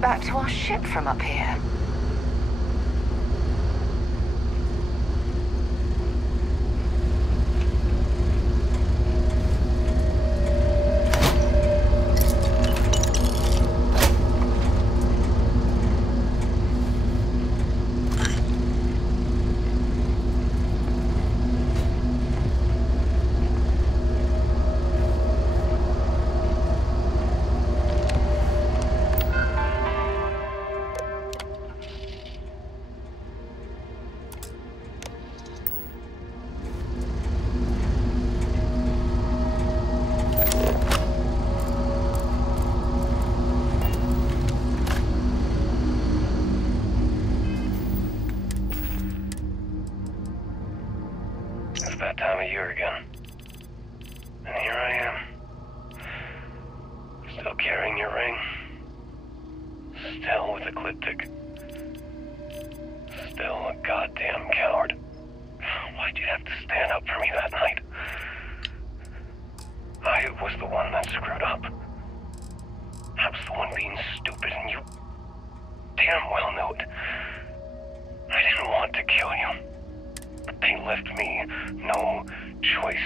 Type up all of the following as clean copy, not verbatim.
get back to our ship from up here? That time of year again. And here I am. Still carrying your ring. Still with Ecliptic. Still a goddamn coward. Why'd you have to stand up for me that night? I was the one that screwed up. I was the one being stupid and you damn well knew it. I didn't want to kill you. They left me no choice.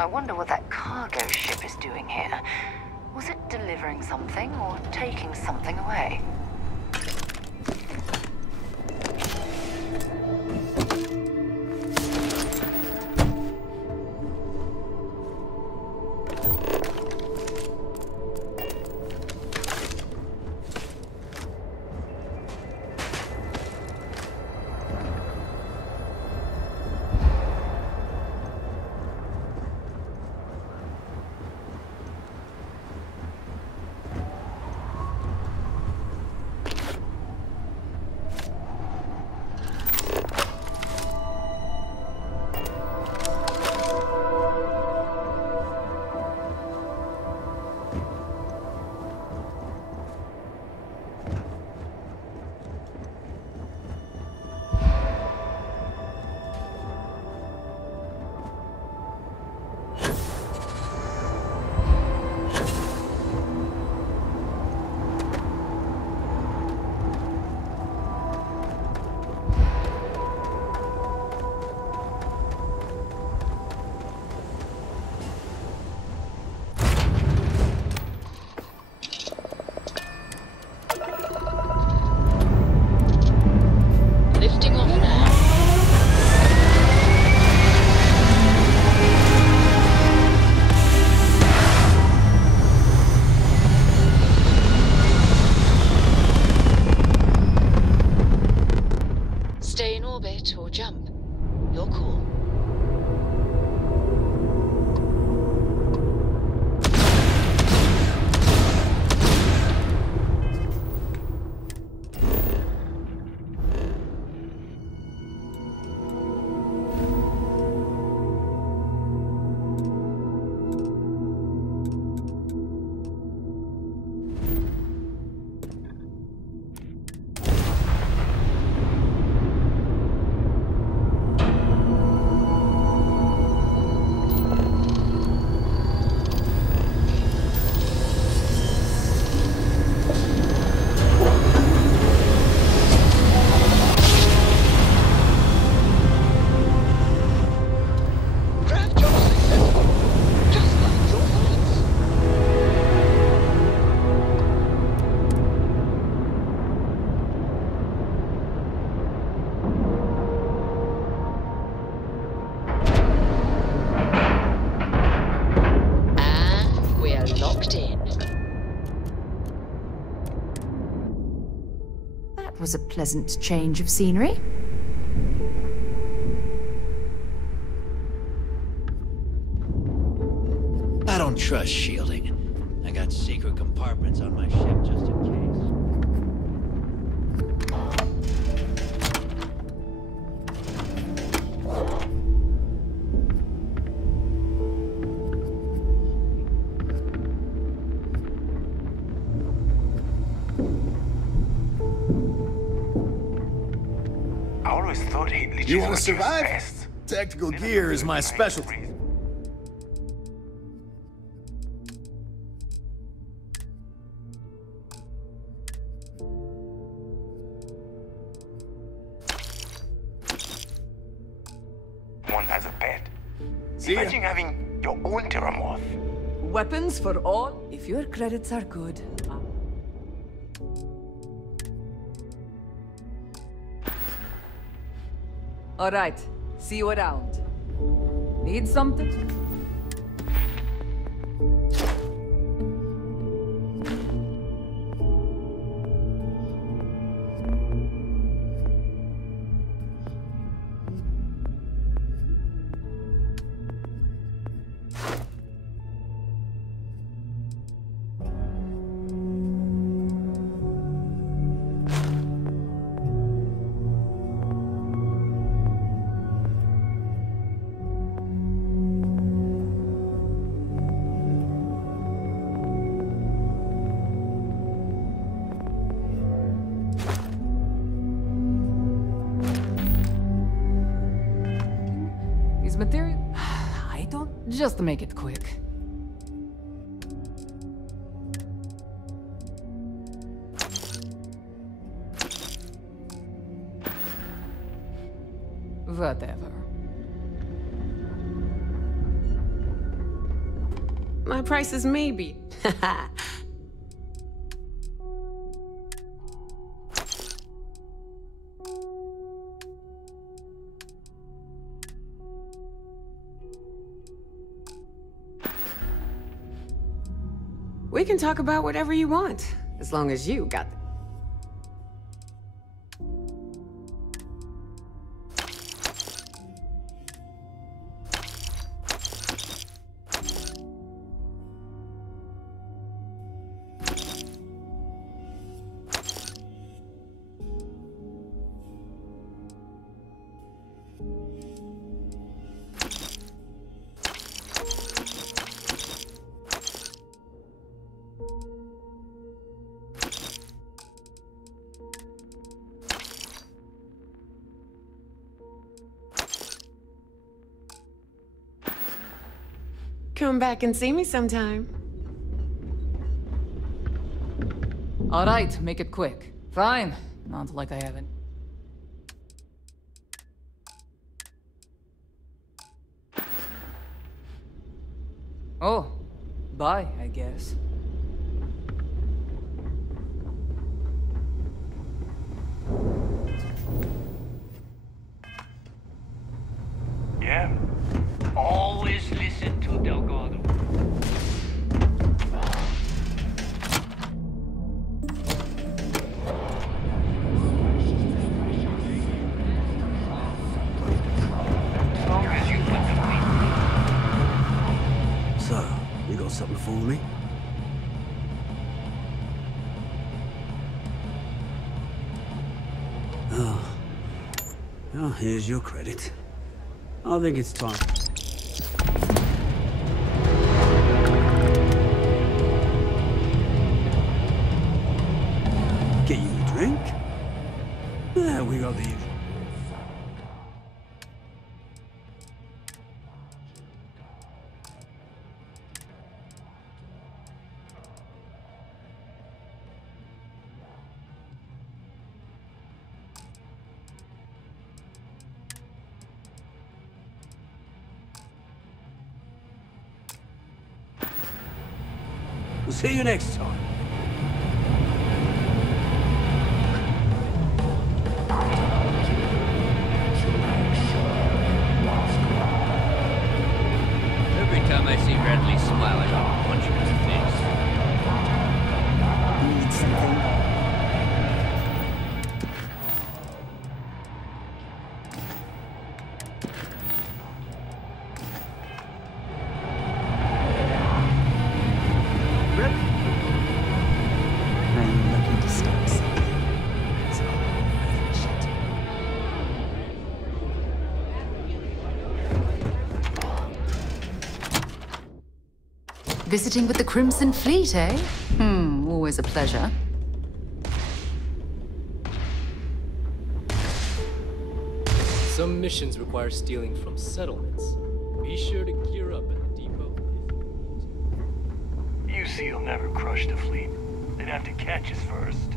I wonder what that cargo ship is doing here. Was it delivering something or taking something away? We're locked in. That was a pleasant change of scenery. I don't trust shielding. I got secret compartments on my ship just in case. I always thought he'd lead You want to survive? Tactical gear is my specialty. One as a pet. See ya. Imagine having your own Terramorph. Weapons for all, if your credits are good. All right, see you around. Need something? These material... I don't... Just to make it quick. Whatever. My price is maybe. We can talk about whatever you want, as long as you got the... Come back and see me sometime. All right, make it quick. Fine. Not like I haven't. Oh, bye, I guess. Yeah? Always listen to Delgado. As long as you put the So, you got something for me? Oh. Well, here's your credit. I think it's time. Get you a drink? There we got the usual. We'll see you next time. Every time I see Bradley smile, I want to punch him in the face. Visiting with the Crimson Fleet, eh? Always a pleasure. Some missions require stealing from settlements. Be sure to gear up at the depot. UC'll never crush the fleet. They'd have to catch us first.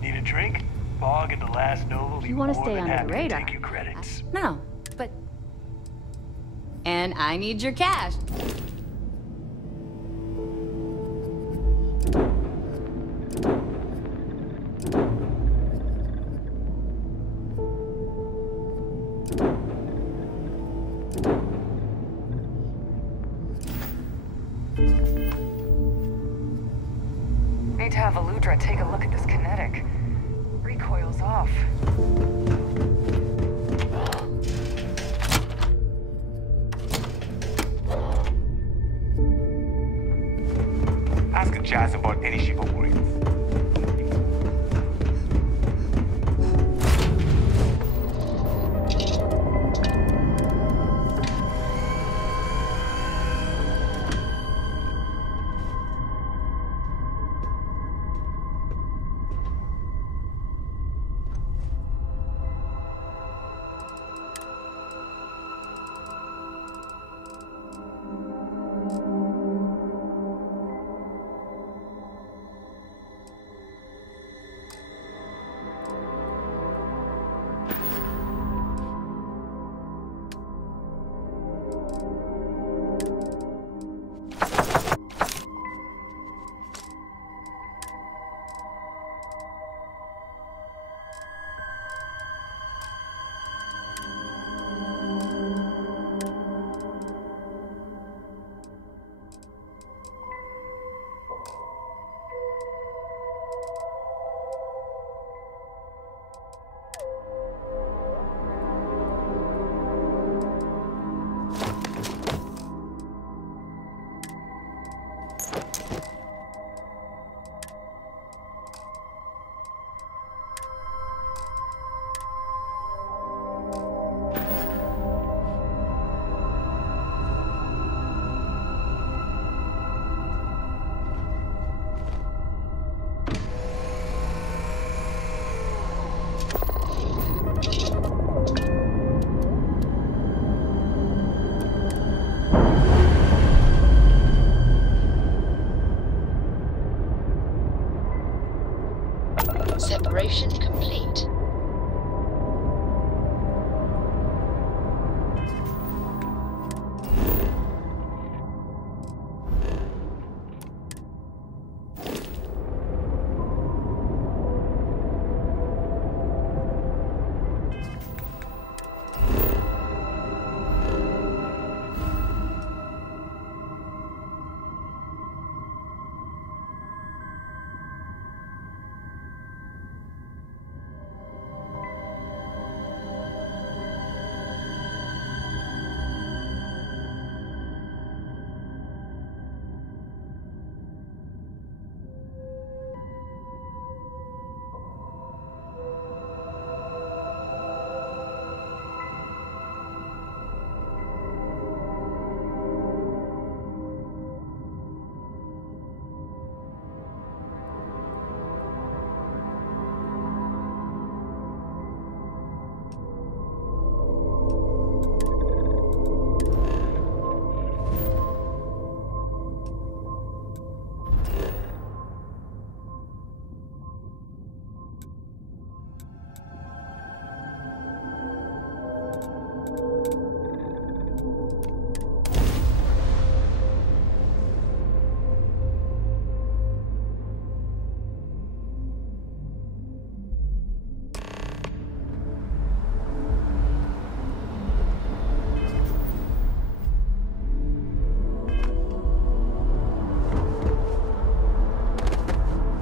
Need a drink? Bog and the last Nova will be You more want to stay than under the happy to radar? take your credits. No, but... And I need your cash. Need to have Aludra take a look at this kinetic. Recoil's off. Ask Jazz about any ship operates. Separation complete.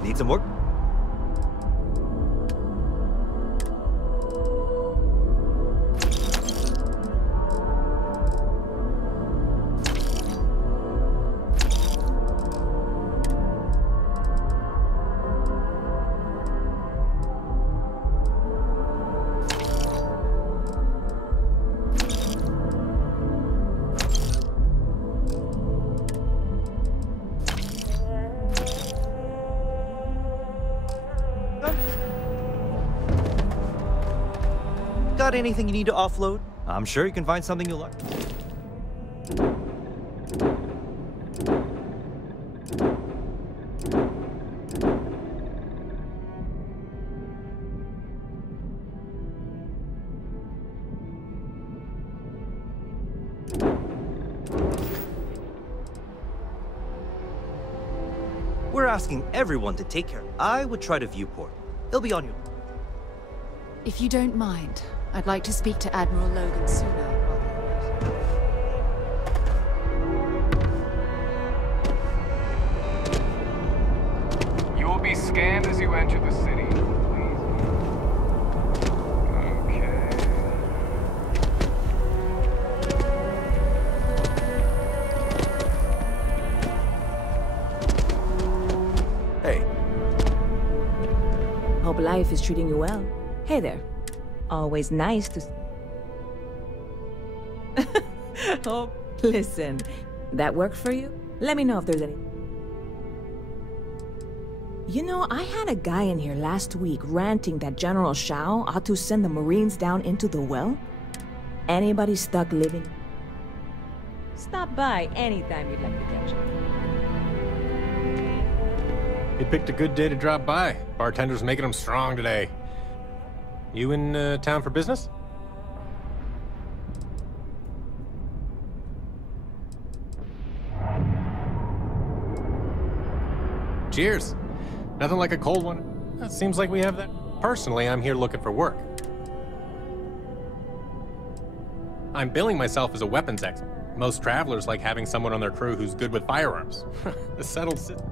Need some work? got anything you need to offload? I'm sure you can find something you like. We're asking everyone to take care. I would try to viewport. It'll be on you. If you don't mind, I'd like to speak to Admiral Logan sooner You will be scanned as you enter the city. Please. Okay. Hey. Hope life is treating you well. Hey there. Always nice to... Oh, listen. That worked for you? Let me know if there's any... You know, I had a guy in here last week ranting that General Shao ought to send the Marines down into the well. Anybody stuck living? Stop by anytime you'd like to catch up. You picked a good day to drop by. Bartender's making them strong today. You in town for business? Cheers. Nothing like a cold one. It seems like we have that. Personally, I'm here looking for work. I'm billing myself as a weapons expert. Most travelers like having someone on their crew who's good with firearms. A settled system.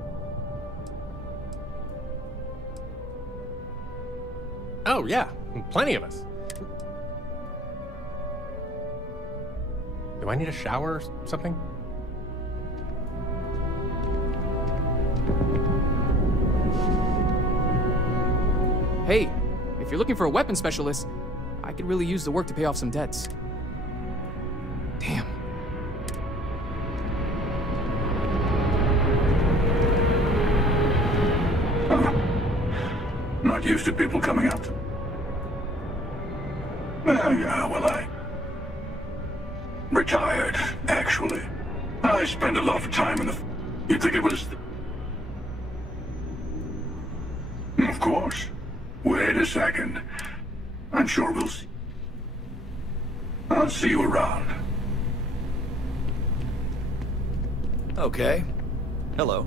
Oh, yeah. Plenty of us. Do I need a shower or something? Hey, if you're looking for a weapons specialist, I could really use the work to pay off some debts. Damn. Not used to people coming up. Yeah, well, I... retired, actually. I spent a lot of time in the... You'd think it was... Of course. Wait a second. I'm sure we'll see. I'll see you around. Okay. Hello.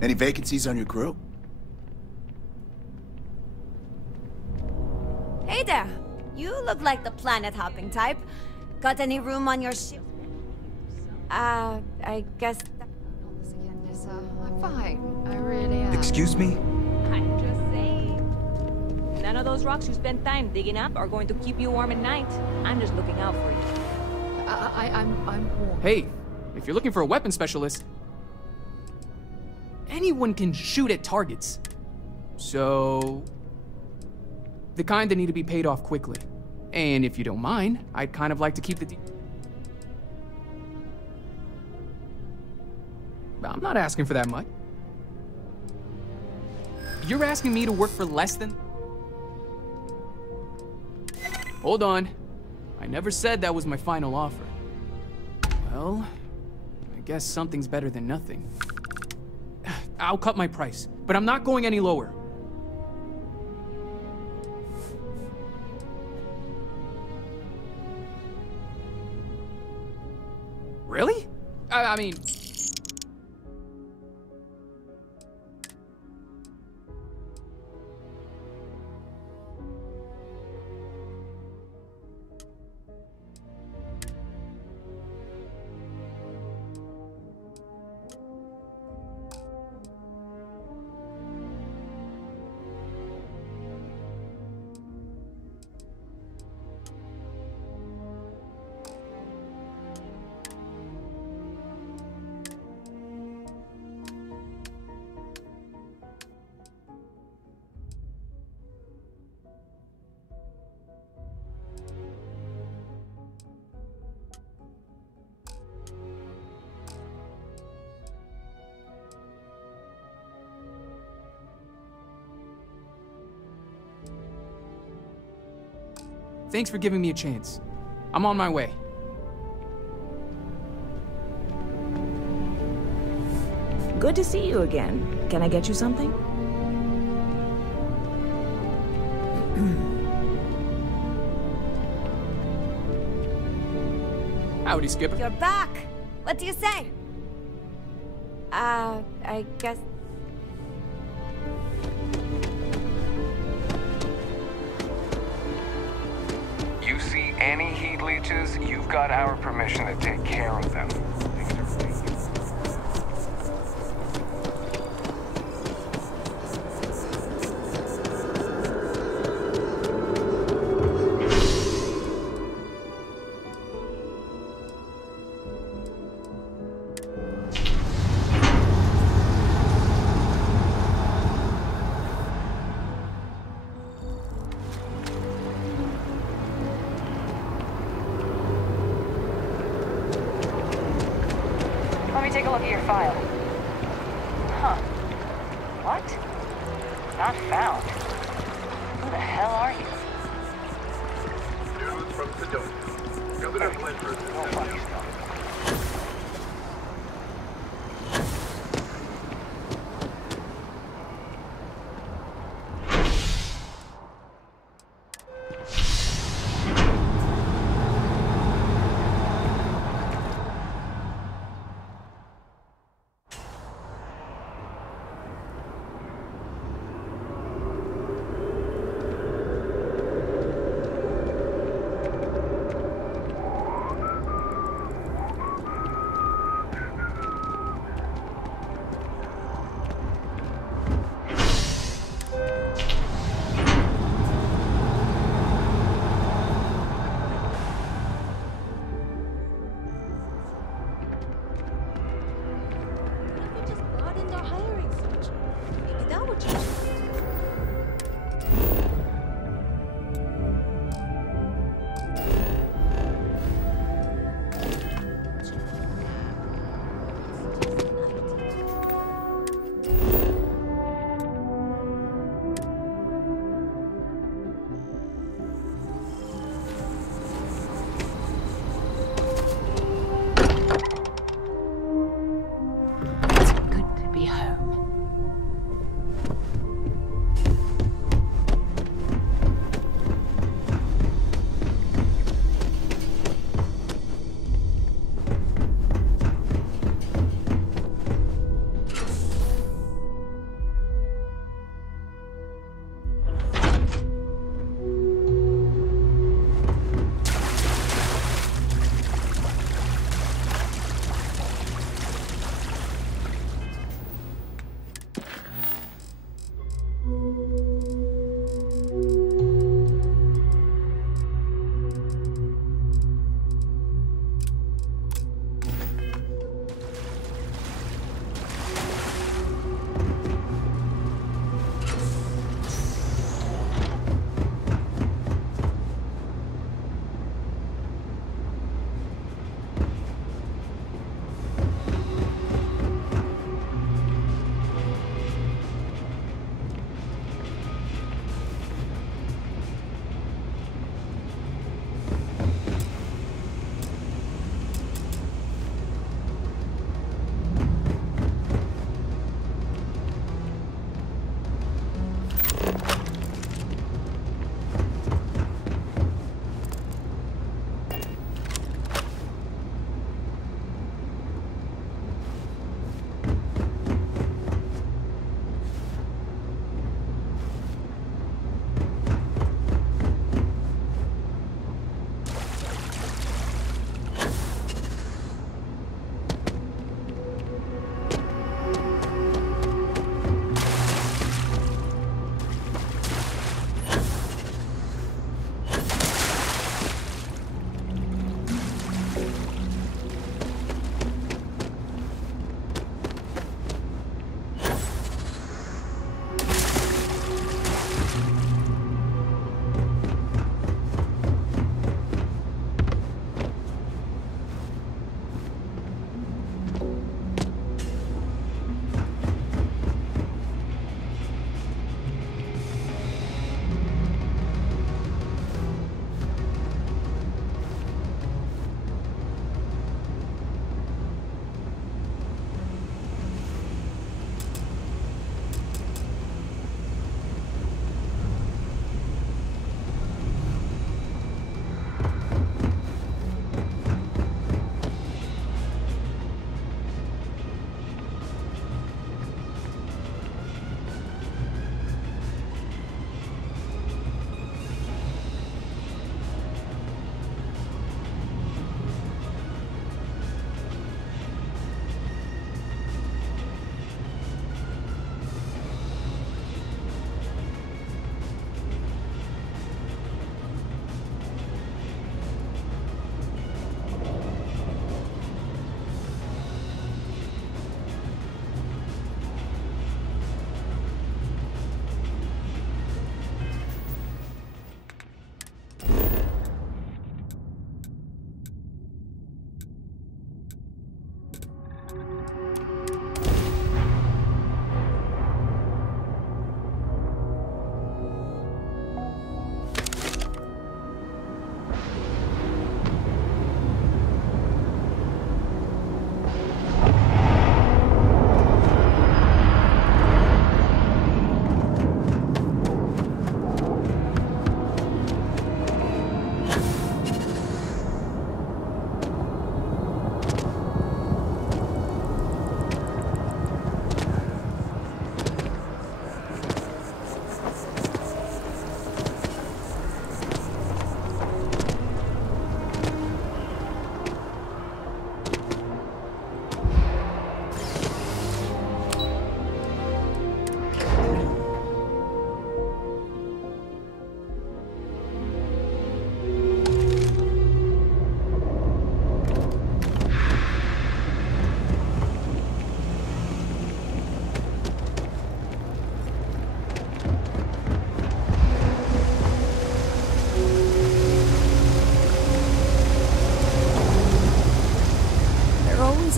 Any vacancies on your crew? Hey there. You look like the planet-hopping type. Got any room on your ship? I guess... I'm fine. I really am. Excuse me? I'm just saying. None of those rocks you spend time digging up are going to keep you warm at night. I'm just looking out for you. I'm warm. Hey, if you're looking for a weapons specialist, anyone can shoot at targets. So... the kind that need to be paid off quickly. And if you don't mind, I'd kind of like to keep the I'm not asking for that much. You're asking me to work for less than... Hold on. I never said that was my final offer. Well, I guess something's better than nothing. I'll cut my price, but I'm not going any lower. Really? I mean... Thanks for giving me a chance. I'm on my way. Good to see you again. Can I get you something? Howdy, Skipper. You're back. What do you say? I guess... You see any heat leeches, you've got our permission to take care of them. Let me take a look at your file. Huh. What? Not found. Who the hell are you? News from Sedona. Governor Blanford. No funny stuff.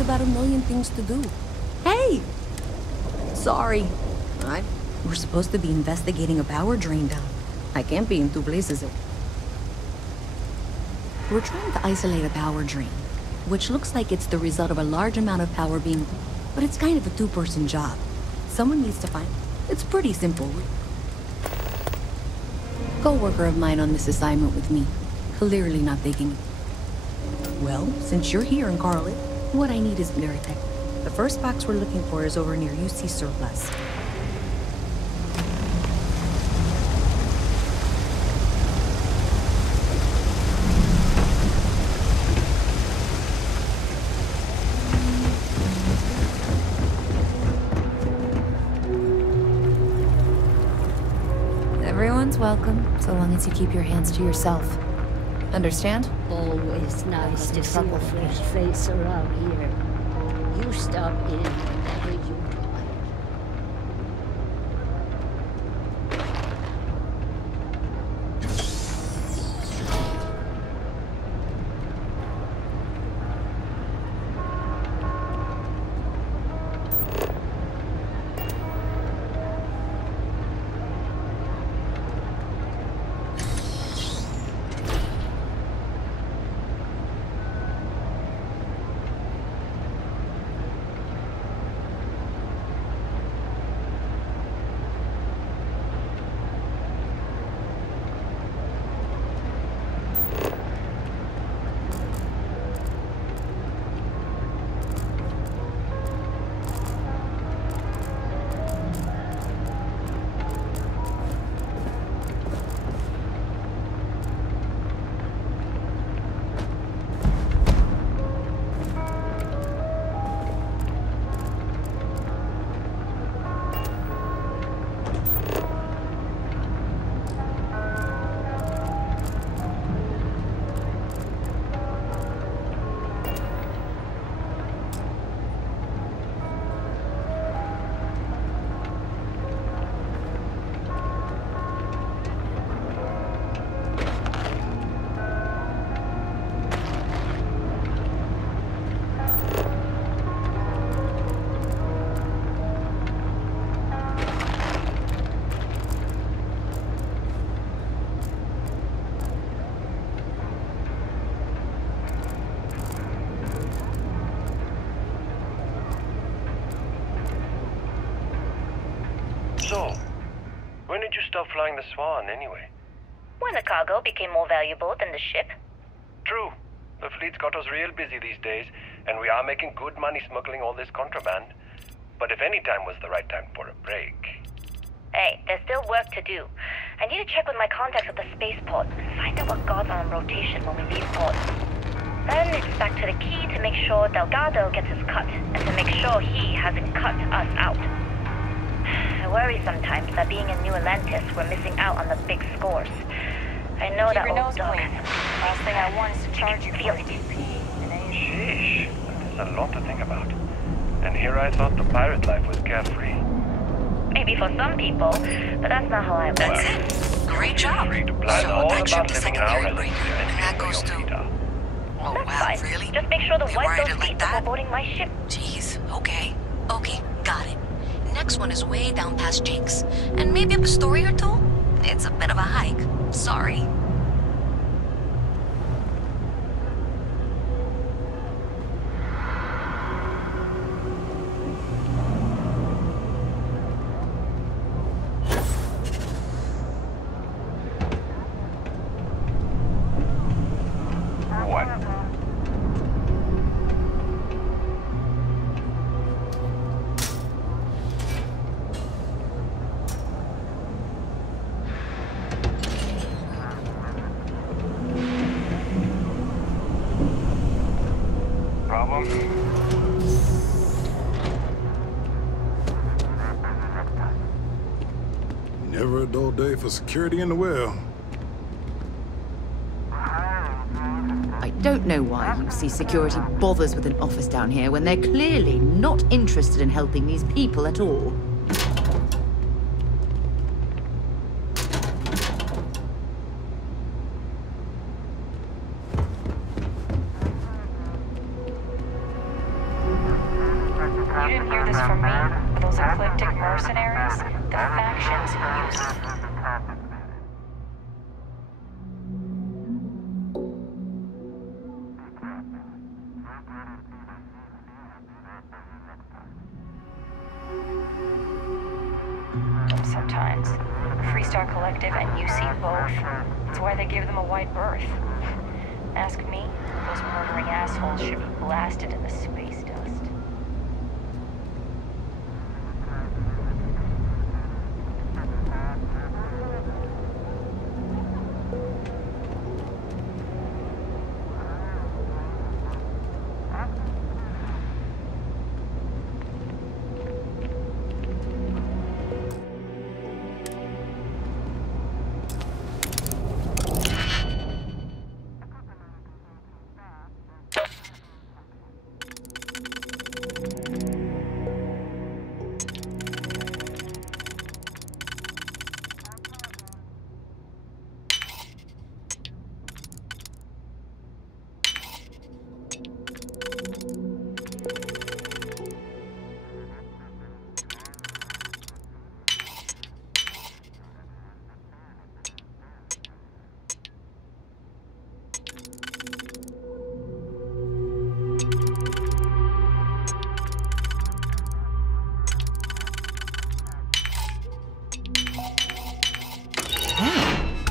About a million things to do. Hey! Sorry. We're supposed to be investigating a power drain down. I can't be in two places. We're trying to isolate a power drain, which looks like it's the result of a large amount of power being... But it's kind of a two-person job. Someone needs to find... It's pretty simple. Co-worker of mine on this assignment with me. Clearly not taking it. Well, since you're here in Carlet, what I need is Veritech. The first box we're looking for is over near UC Surplus. Everyone's welcome, so long as you keep your hands to yourself. Understand? Always nice to see a fresh face around here. You stop in whenever you like. So, when did you stop flying the Swan, anyway? When the cargo became more valuable than the ship. True. The fleet's got us real busy these days, and we are making good money smuggling all this contraband. But if any time was the right time for a break... Hey, there's still work to do. I need to check with my contacts at the spaceport and find out what guards are on rotation when we leave port. Then it's back to the key to make sure Delgado gets his cut, and to make sure he hasn't cut us out. I worry sometimes that being in New Atlantis, we're missing out on the big scores. I know Keep that your old nose dog clean. has Last thing I want is to charge you feel for it. Sheesh, there's a lot to think about. And here I thought the pirate life was carefree. Maybe for some people, but that's not how I work. That's it. Great job. Free to plan So all that should about be living in our secondary relative breaker, and that goes to... Oh, That's wow, fine. really? Just make sure to You wipe worried those it like feet before that? boarding my ship. Jeez, okay. Okay, got it. Next one is way down past Jake's. And maybe up a story or two? It's a bit of a hike. Sorry. What? Problem? Never a dull day for security in the well. I don't know why UC Security bothers with an office down here when they're clearly not interested in helping these people at all. You didn't hear this from me, but those eclectic mercenaries, the factions use sometimes. Freestar Collective and UC both. It's why they give them a wide berth. Ask me, those murdering assholes should be blasted in the space dust.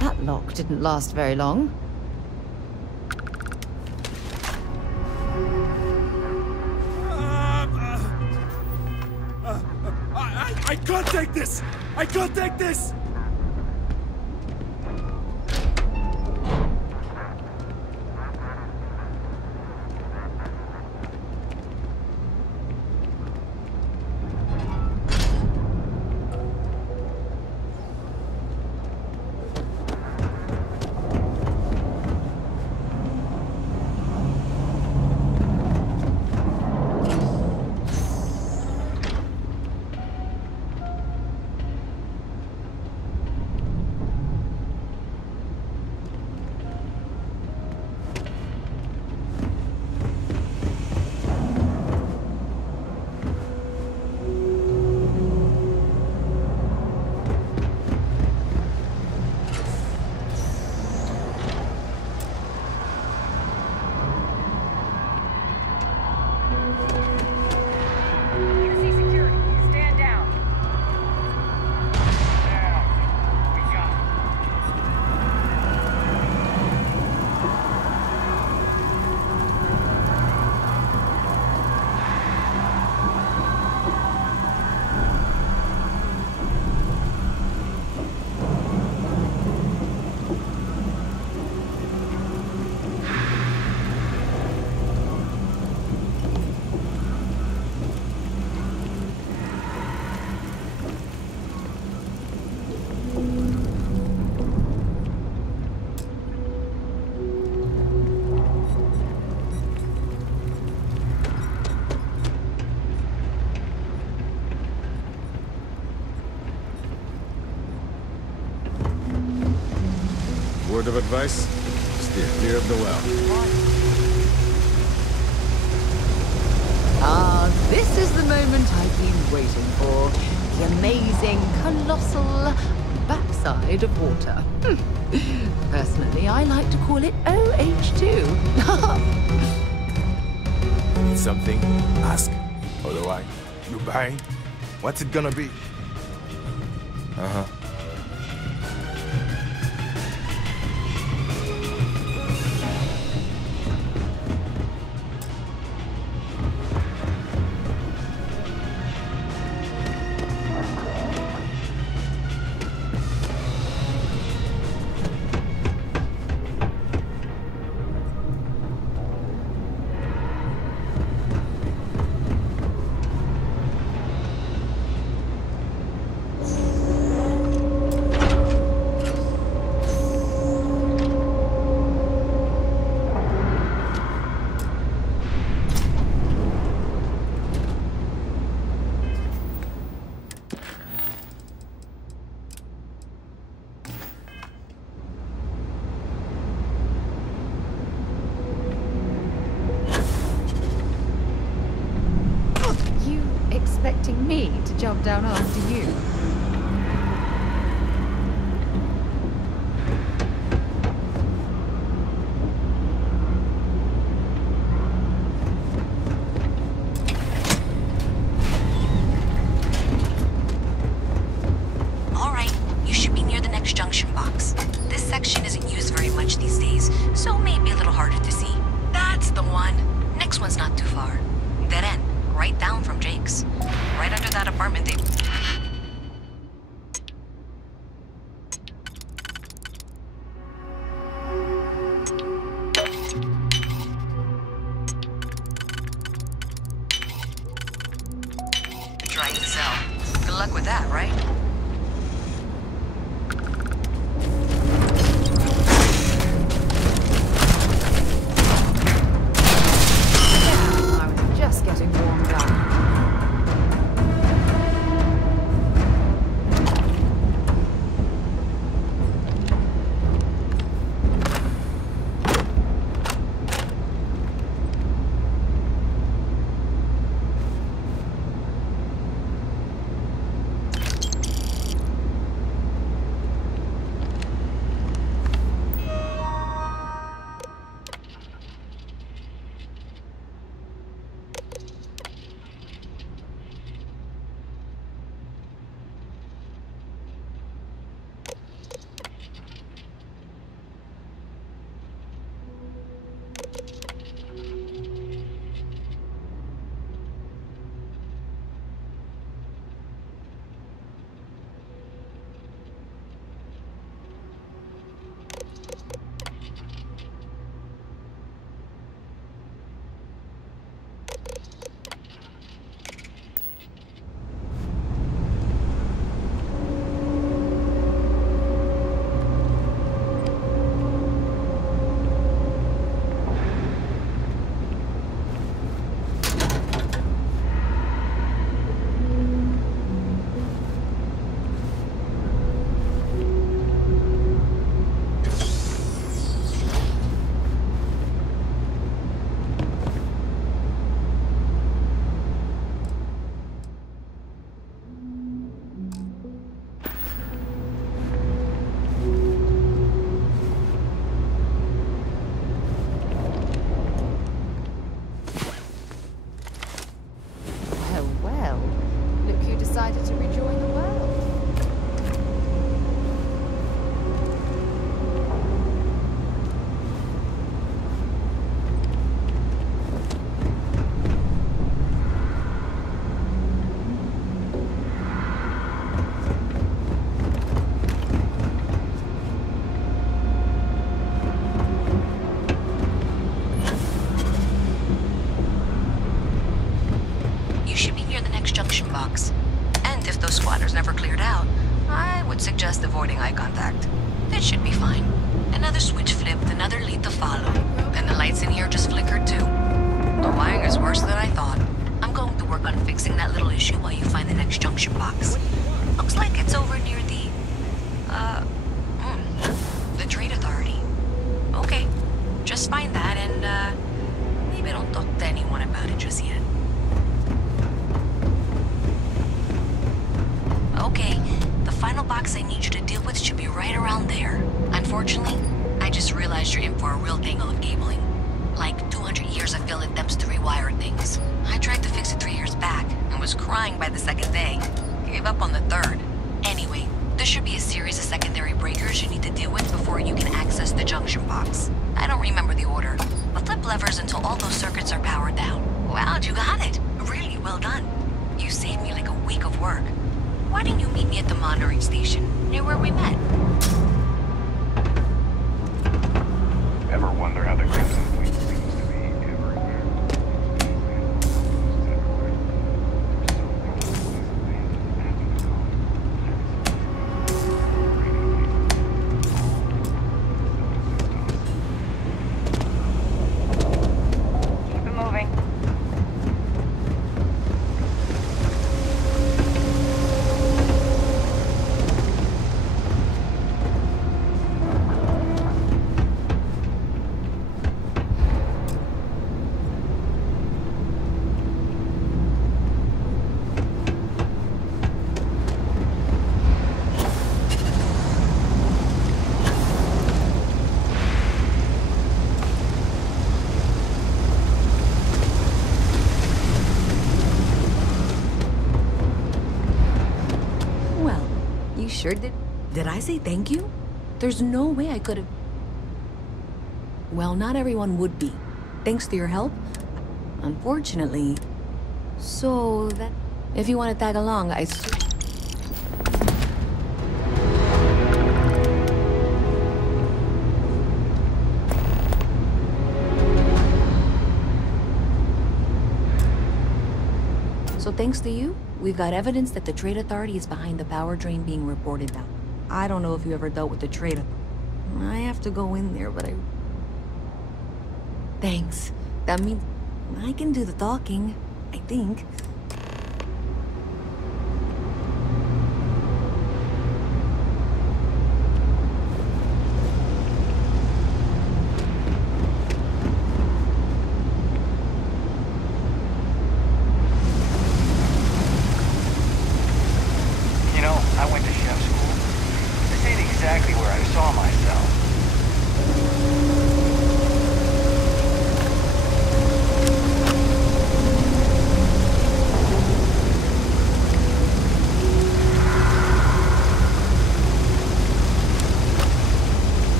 That lock didn't last very long. I can't take this! I can't take this! Word of advice? Steer clear of the well. This is the moment I've been waiting for. The amazing, colossal backside of water. Personally, I like to call it OH2. Need something? Ask. Otherwise, you buying? What's it gonna be? Uh-huh. Expecting me to jump down after you? All right, you should be near the next junction box. This section isn't used very much these days, so maybe a little harder to see. That's the one. Next one's not too far. Dead end. Right down from Jake's. Right under that apartment they... Trying to sell. Good luck with that, right? Yeah, I was just getting warmed up. Decided to rejoin the world. You should be near the next junction box. And if those squatters never cleared out, I would suggest avoiding eye contact. It should be fine. Another switch flipped, another lead to follow. And the lights in here just flickered too. The wiring is worse than I thought. I'm going to work on fixing that little issue while you find the next junction box. Looks like it's over near the Trade Authority. Okay, just find that and, maybe don't talk to anyone about it just yet. tanks I need you to deal with should be right around there. Unfortunately, I just realized you're in for a real tangle of cabling. Like 200 years of field attempts to rewire things. I tried to fix it 3 years back and was crying by the second day. Gave up on the third. Anyway, there should be a series of secondary breakers you need to deal with before you can access the junction box. I don't remember the order, but flip levers until all those circuits are powered down. Wow, you got it. Really well done. You saved me like a week of work. Why didn't you meet me at the monitoring station, near where we met? Ever wonder how the Crimson Fleet seems to be everywhere? Keep it moving. You sure did. Did I say thank you? There's no way I could have. Well, not everyone would be. Thanks to your help. Unfortunately. So that. If you want to tag along, So thanks to you, we've got evidence that the Trade Authority is behind the power drain being reported now. I don't know if you ever dealt with the Trade Authority. I have to go in there, but I... Thanks. That means I can do the talking, I think.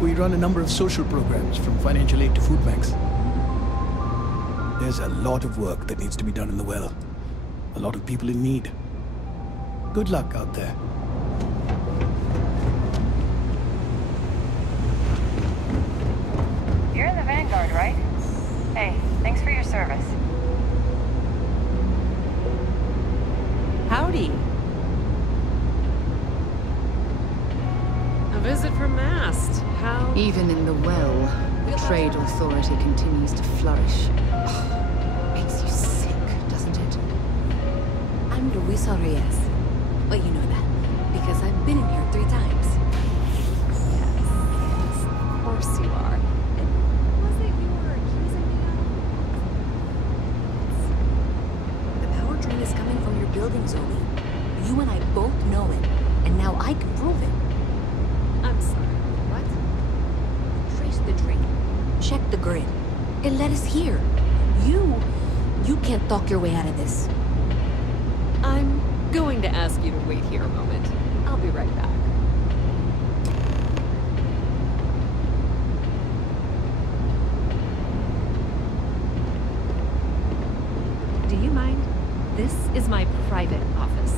We run a number of social programs, from financial aid to food banks. There's a lot of work that needs to be done in the well. A lot of people in need. Good luck out there. You're in the Vanguard, right? Hey, thanks for your service. Howdy. A visit from Mast. How... Even in the well, the Trade Authority continues to flourish. Makes you sick, doesn't it? I'm Luisa Reyes. But you know that, because I've been in here 3 times. Yes, of course you are. Was it you were accusing me of? The power drain is coming from your building, Zoe. You and I both know it, and now I can prove it. I'm sorry. What? Trace the drain. Check the grid. It led us here. You can't talk your way out of this. I'm going to ask you to wait here a moment. I'll be right back. Do you mind? This is my private office.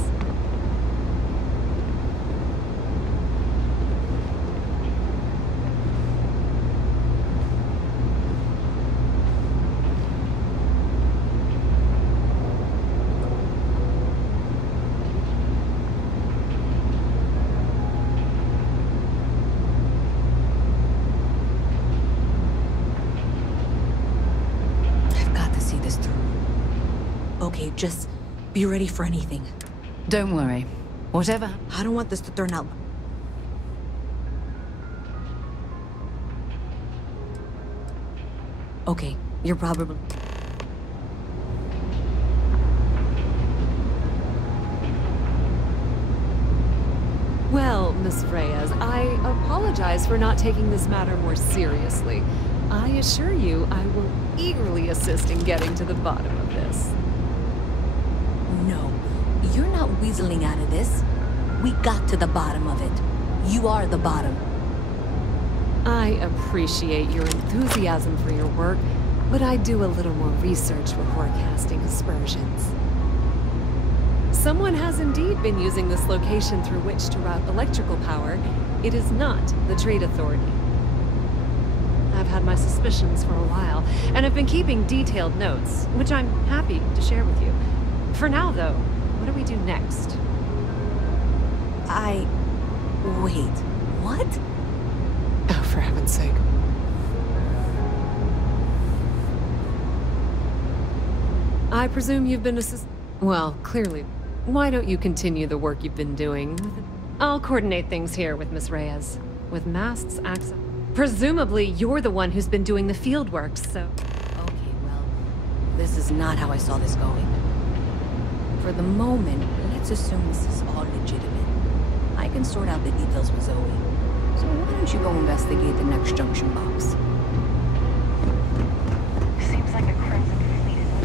Okay, just be ready for anything. Don't worry. Whatever. I don't want this to turn out... Okay, you're probably... Well, Miss Reyes, I apologize for not taking this matter more seriously. I assure you I will eagerly assist in getting to the bottom of this. No, you're not weaseling out of this. We got to the bottom of it. You are the bottom. I appreciate your enthusiasm for your work, but I do a little more research before casting aspersions. Someone has indeed been using this location through which to route electrical power. It is not the Trade Authority. I've had my suspicions for a while, and have been keeping detailed notes, which I'm happy to share with you. For now, though, what do we do next? Wait, what? Oh, for heaven's sake. I presume you've been well, clearly. Why don't you continue the work you've been doing? I'll coordinate things here with Miss Reyes. With masts, access... Presumably, you're the one who's been doing the field work, so... Okay, well, this is not how I saw this going. For the moment, let's assume this is all legitimate. I can sort out the details with Zoe. So why don't you go investigate the next junction box? Seems like a Crimson Fleet is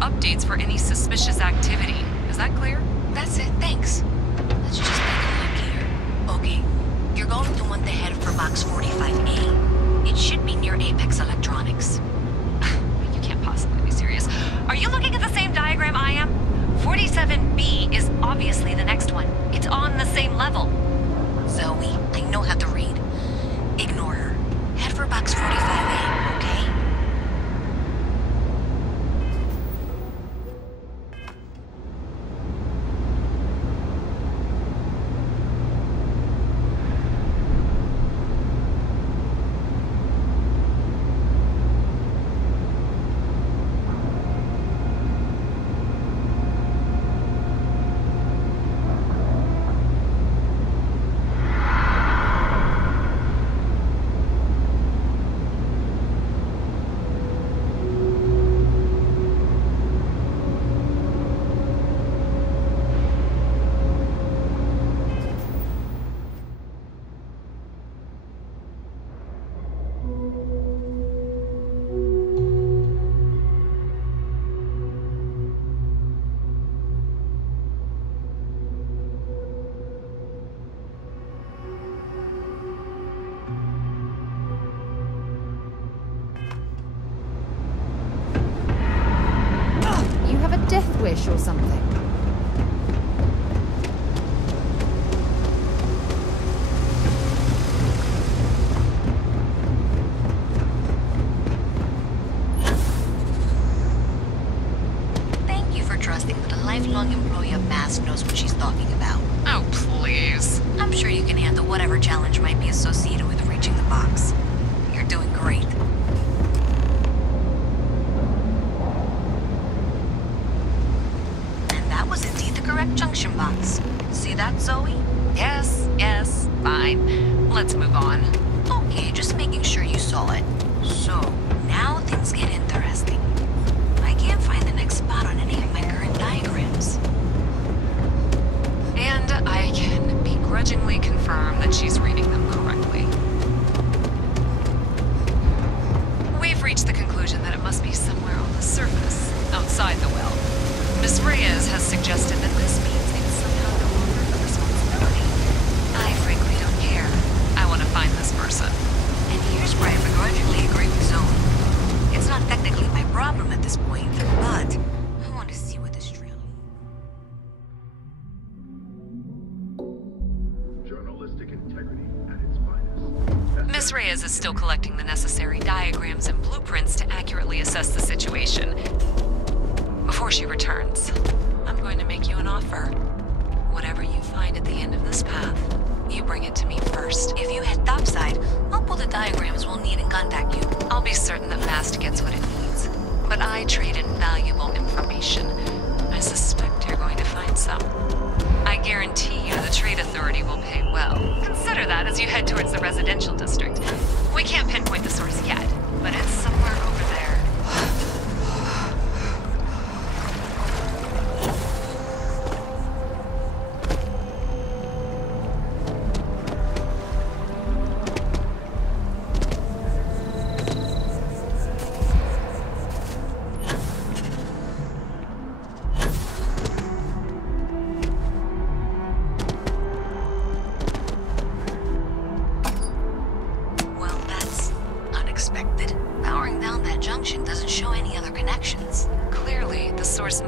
updates for any suspicious activity. Is that clear? That's it, thanks. Let's just take a look here. Okay, you're going to want to head for box 45A. It should be near Apex Electronics. You can't possibly be serious. Are you looking at the same diagram I am? 47B is obviously the next one. It's on the same level. Zoe, I know how to read. Ignore her. Head for box 45A, okay? Death wish or something. Thank you for trusting the lifelong employee of MASK knows what she's talking about. Oh, please. I'm sure you can handle whatever challenge might be associated with reaching the box. You're doing great. And that was indeed the correct junction box. See that, Zoe? Yes, fine. Let's move on. Okay, just making sure you saw it. So, now things get interesting. I can't find the next spot on any of my current diagrams. And I can begrudgingly confirm that she's reading them correctly. We've reached the conclusion that it must be somewhere on the surface, outside the well. Miss Reyes has suggested that this means it's somehow no longer her responsibility. I frankly don't care. I want to find this person. And here's where I begrudgingly agree with Zoe. It's not technically my problem at this point, but I want to see what this trail is. Journalistic integrity at its finest. Miss Reyes is still collecting the necessary diagrams and blueprints to accurately assess the situation. Before she returns, I'm going to make you an offer. Whatever you find at the end of this path, you bring it to me first. If you head topside, I'll pull the diagrams we'll need and contact you. I'll be certain that MAST gets what it needs. But I trade in valuable information. I suspect you're going to find some. I guarantee you the Trade Authority will pay well. Consider that as you head towards the residential district. We can't pinpoint the source yet, but it's somewhere over there.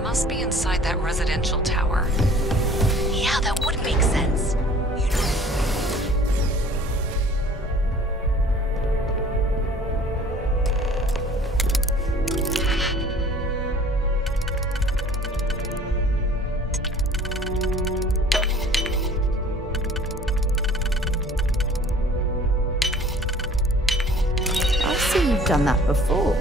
Must be inside that residential tower. Yeah, that would make sense. You know. I see you've done that before.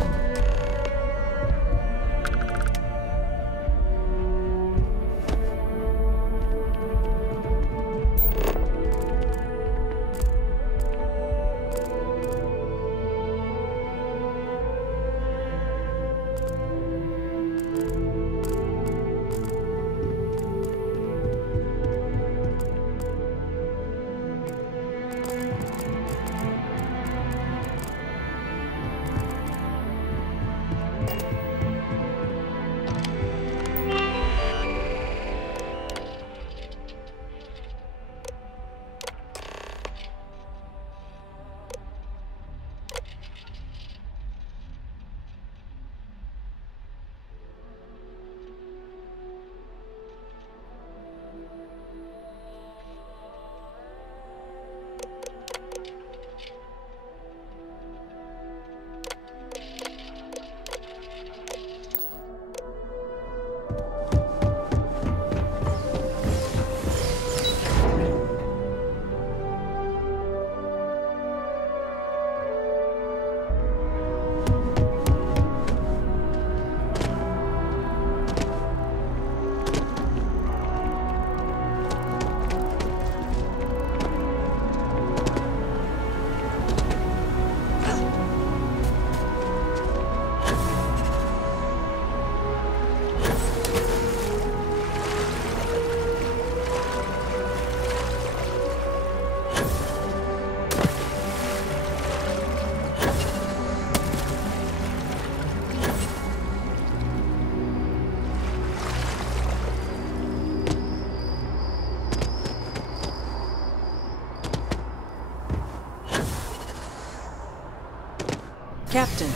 Captain,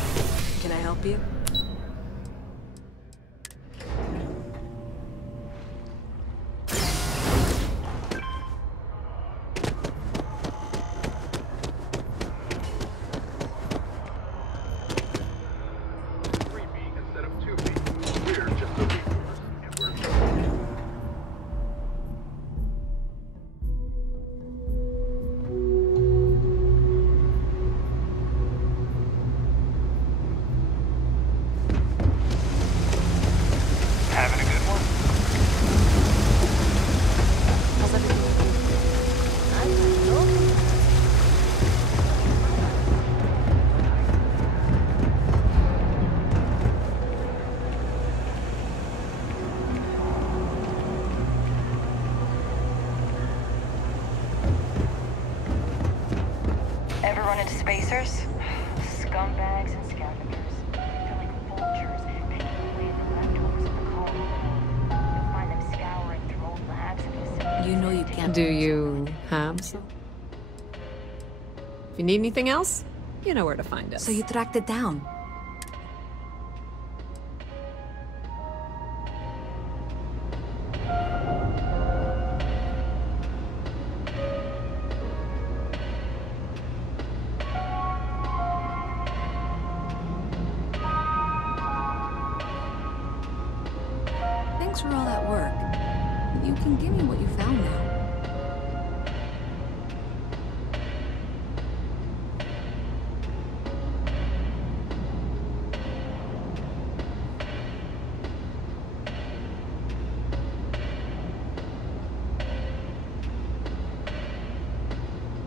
can I help you? Do you have some? If you need anything else, you know where to find us. So you tracked it down? Thanks for all that work. You can give me what you found now.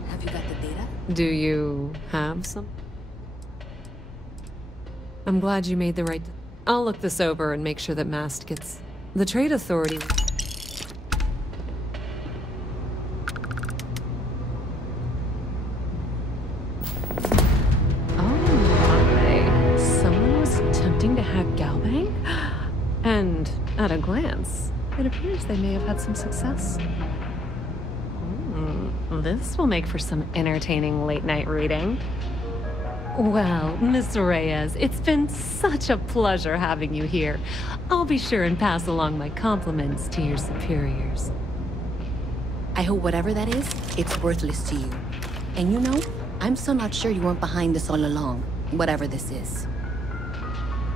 Have you got the data? Do you have some? I'm glad you made the right... I'll look this over and make sure that Mast gets... The Trade Authority... Someone was attempting to hack Galbang? And at a glance, it appears they may have had some success. This will make for some entertaining late-night reading. Well, Miss Reyes, it's been such a pleasure having you here. I'll be sure and pass along my compliments to your superiors. I hope whatever that is, it's worthless to you. And you know, I'm still not sure you weren't behind this all along, whatever this is.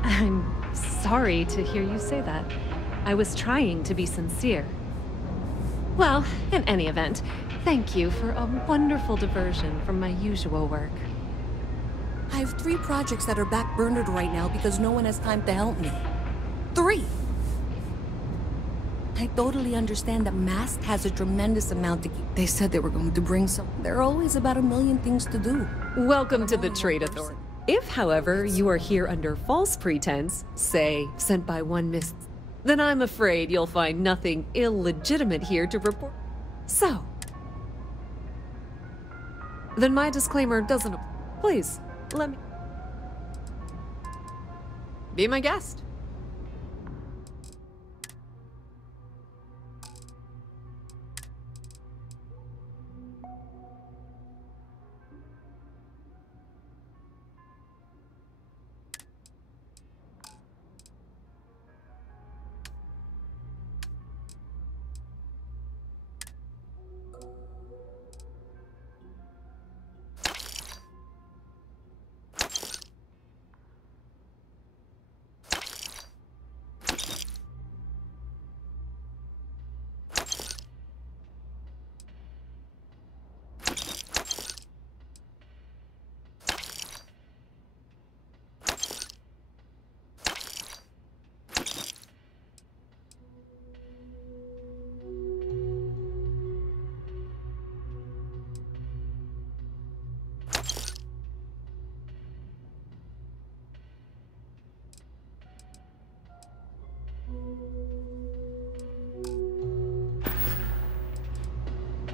I'm sorry to hear you say that. I was trying to be sincere. Well, in any event, thank you for a wonderful diversion from my usual work. I have 3 projects that are backburnered right now because no one has time to help me. 3! I totally understand that Mast has a tremendous amount to keep. They said they were going to bring some. There are always about 1,000,000 things to do. Welcome to the Trade Authority. If, however, you are here under false pretense, say, sent by one Miss... then I'm afraid you'll find nothing illegitimate here to report. So... then my disclaimer doesn't... Please, let me... be my guest.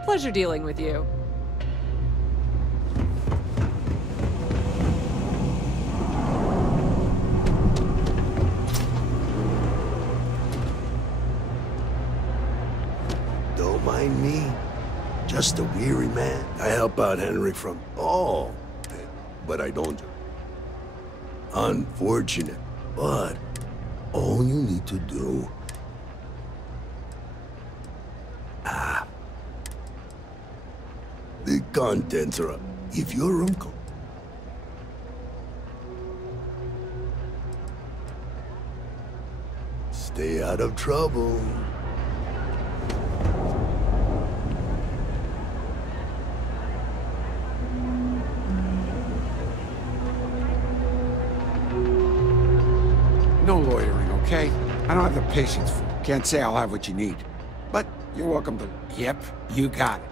Pleasure dealing with you. Don't mind me. Just a weary man. I help out Henry from... Oh, but I don't. Unfortunate, but all you need to do... The contents are up. If your room call... Stay out of trouble. No loitering, okay? I don't have the patience for it. Can't say I'll have what you need. But you're welcome to... Yep, you got it.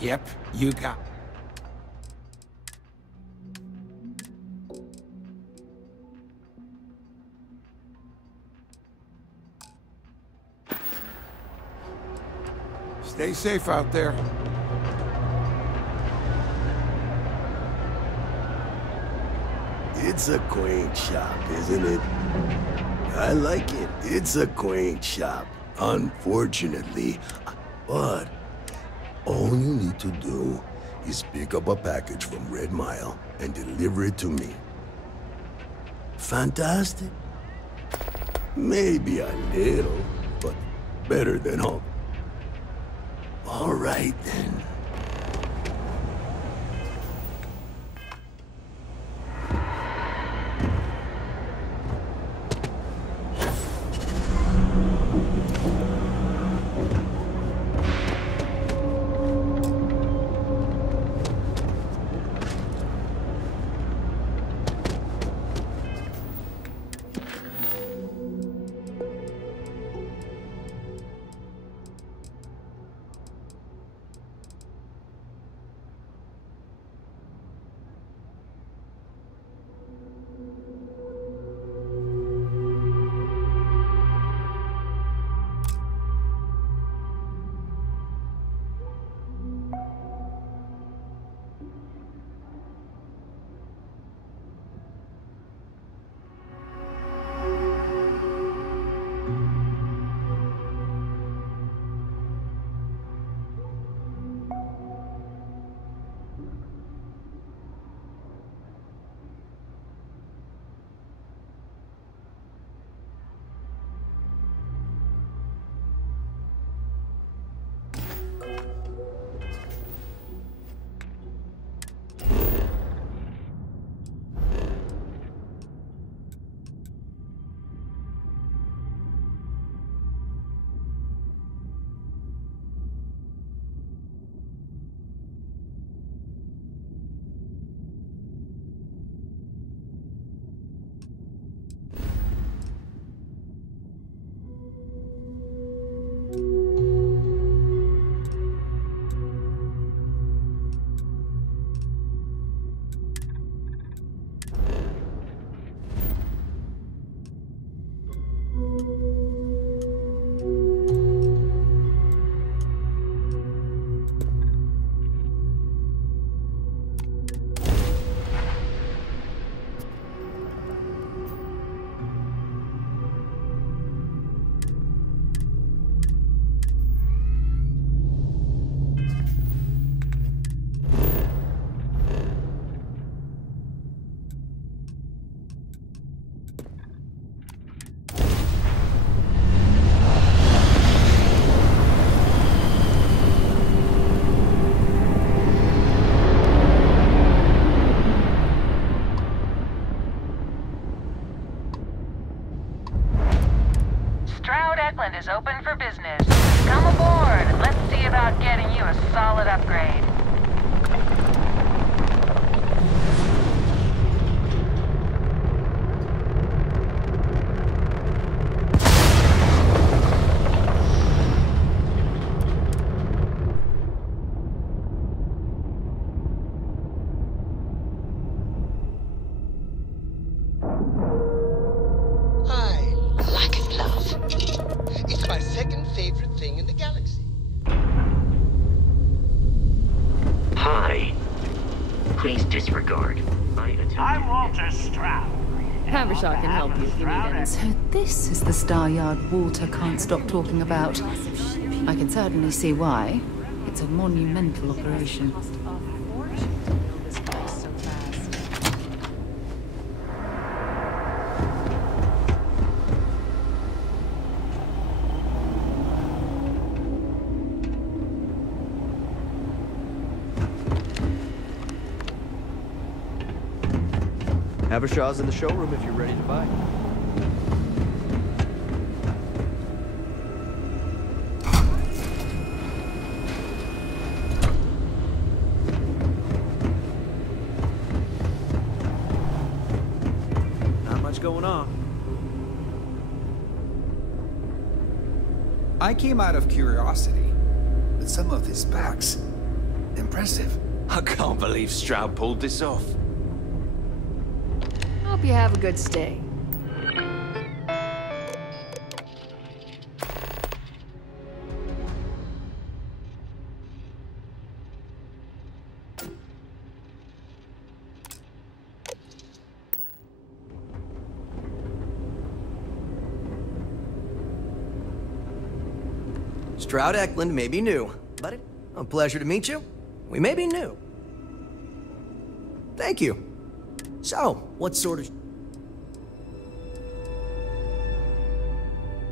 Yep, you got it. Stay safe out there. It's a quaint shop, isn't it? I like it. It's a quaint shop. Unfortunately. But all you need to do is pick up a package from Red Mile and deliver it to me. Fantastic? Maybe a little, but better than all. All right, then. Is open for business. Come aboard and let's see about getting you a solid upgrade. Havershaw can help you if you need any. So this is the Star Yard Walter can't stop talking about. I can certainly see why. It's a monumental operation. Havershaw's in the showroom if you're ready to buy. Not much going on. I came out of curiosity, but some of his packs, impressive. I can't believe Stroud pulled this off. Hope you have a good stay. Stroud Eklund may be new, but it's a pleasure to meet you. We may be new. Thank you. So, what sort of...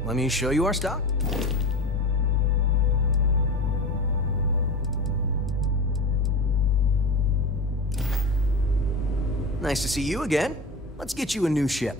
Let me show you our stock. Nice to see you again. Let's get you a new ship.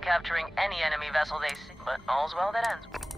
Capturing any enemy vessel they see, but all's well that ends.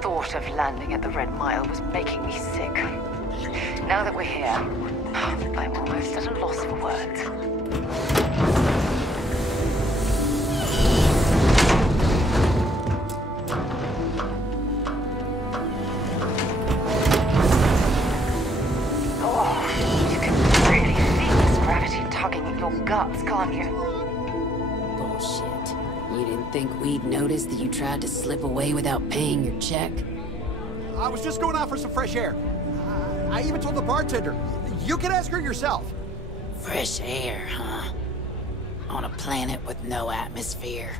thought of landing at the Red Mile was making me sick. Now that we're here, I'm almost at a loss for words. Oh, you can really feel this gravity tugging at your guts, can't you? Bullshit. You didn't think we'd notice that you tried to slip away without paying your check? I was just going out for some fresh air. I even told the bartender. You can ask her yourself. Fresh air, huh? On a planet with no atmosphere.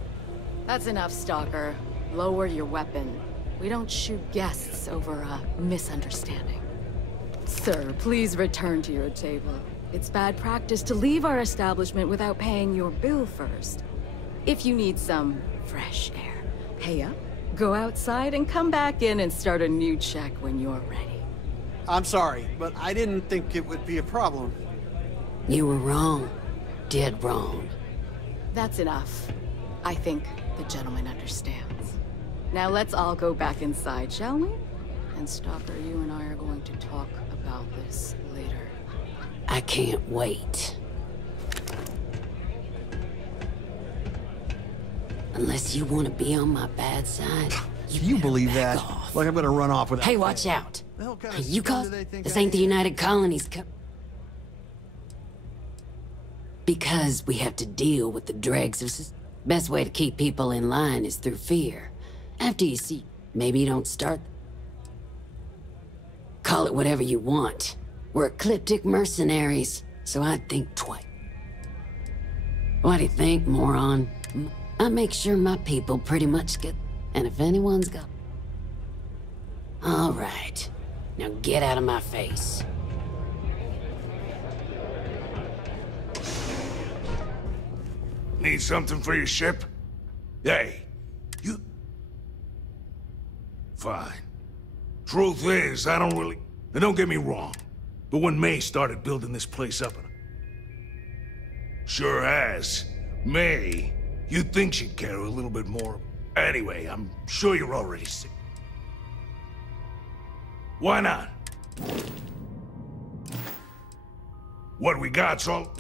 That's enough, Stalker. Lower your weapon. We don't shoot guests over a misunderstanding. Sir, please return to your table. It's bad practice to leave our establishment without paying your bill first. If you need some fresh air, pay up, go outside, and come back in and start a new check when you're ready. I'm sorry, but I didn't think it would be a problem. You were wrong. Dead wrong. That's enough. I think the gentleman understands. Now let's all go back inside, shall we? And Stalker, you and I are going to talk about this later. I can't wait. Unless you want to be on my bad side. You believe that? Off. Like I'm gonna run off without... Hey, watch out! You cause... This ain't the United Colonies Because we have to deal with the dregs of... Best way to keep people in line is through fear. After you see... Maybe you don't start... Call it whatever you want. We're ecliptic mercenaries, so I'd think twice. What do you think, moron? I make sure my people pretty much get... And if anyone's got... All right. Now get out of my face. Need something for your ship? Hey, you... Fine. Truth is, I don't really... Now don't get me wrong, but when May started building this place up... Sure has. May, you'd think she'd care a little bit more. Anyway, I'm sure you're already sick. Why not? What we got's all...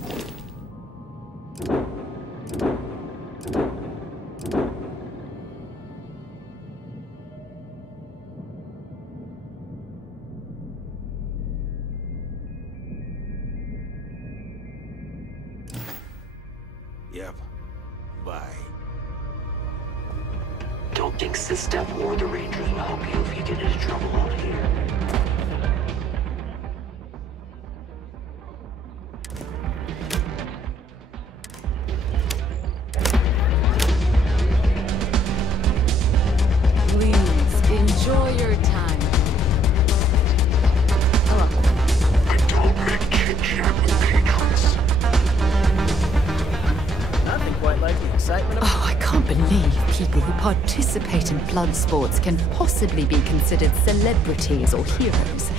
Yep. Bye. Don't think System or the Rangers will help you if you get into trouble out here. Please, enjoy your time. Hello. I don't make chit-chat with patrons. Nothing quite like the excitement of... Oh, I can't believe people who participate in blood sports can possibly be considered celebrities or heroes.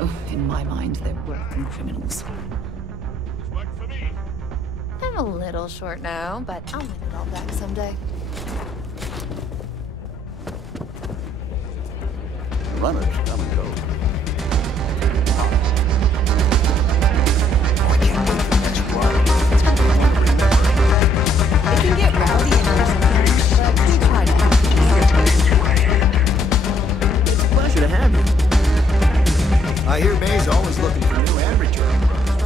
Oh, in my mind, they're worse than criminals. I'm a little short now, but I'll win it all back someday. Runners come and go. It can get rowdy in here sometimes, but we try to act. It's a pleasure to have you. I hear May's always looking for new and returning brothers.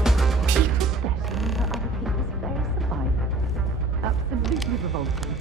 Absolutely revolting.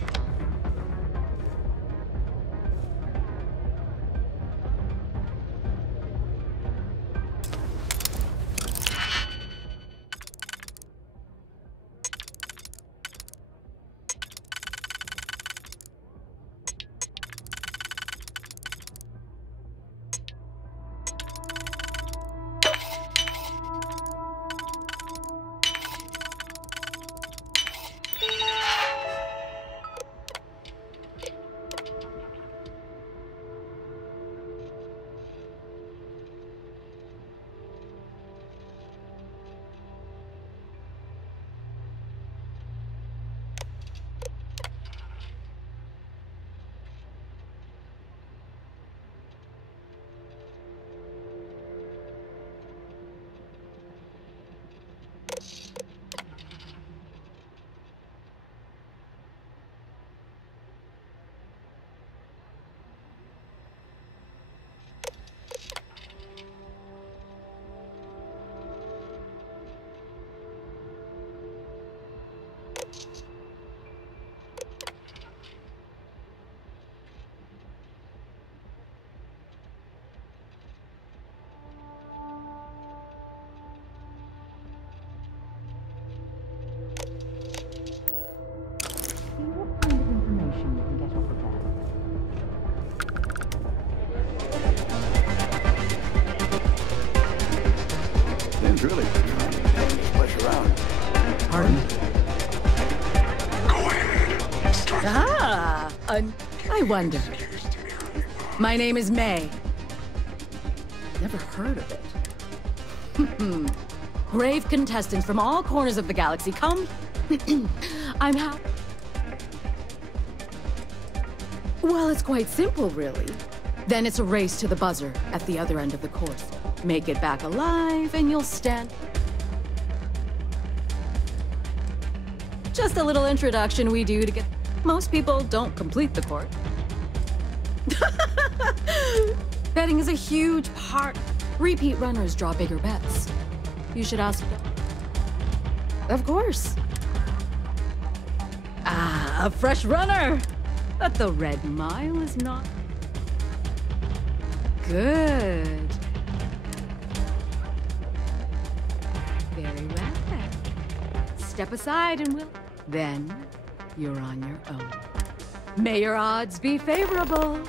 yours, really. Splash around. Pardon? Ah, I wonder. My name is May. Never heard of it. Brave contestants from all corners of the galaxy, come. I'm happy. Well, it's quite simple, really. Then it's a race to the buzzer at the other end of the course. Make it back alive, and you'll stand. Just a little introduction we do to get... Most people don't complete the course. Betting is a huge part. Repeat runners draw bigger bets. You should ask... Of course. Ah, a fresh runner! But the Red Mile is not... Good. Very well then. Step aside and we'll... Then, you're on your own. May your odds be favorable.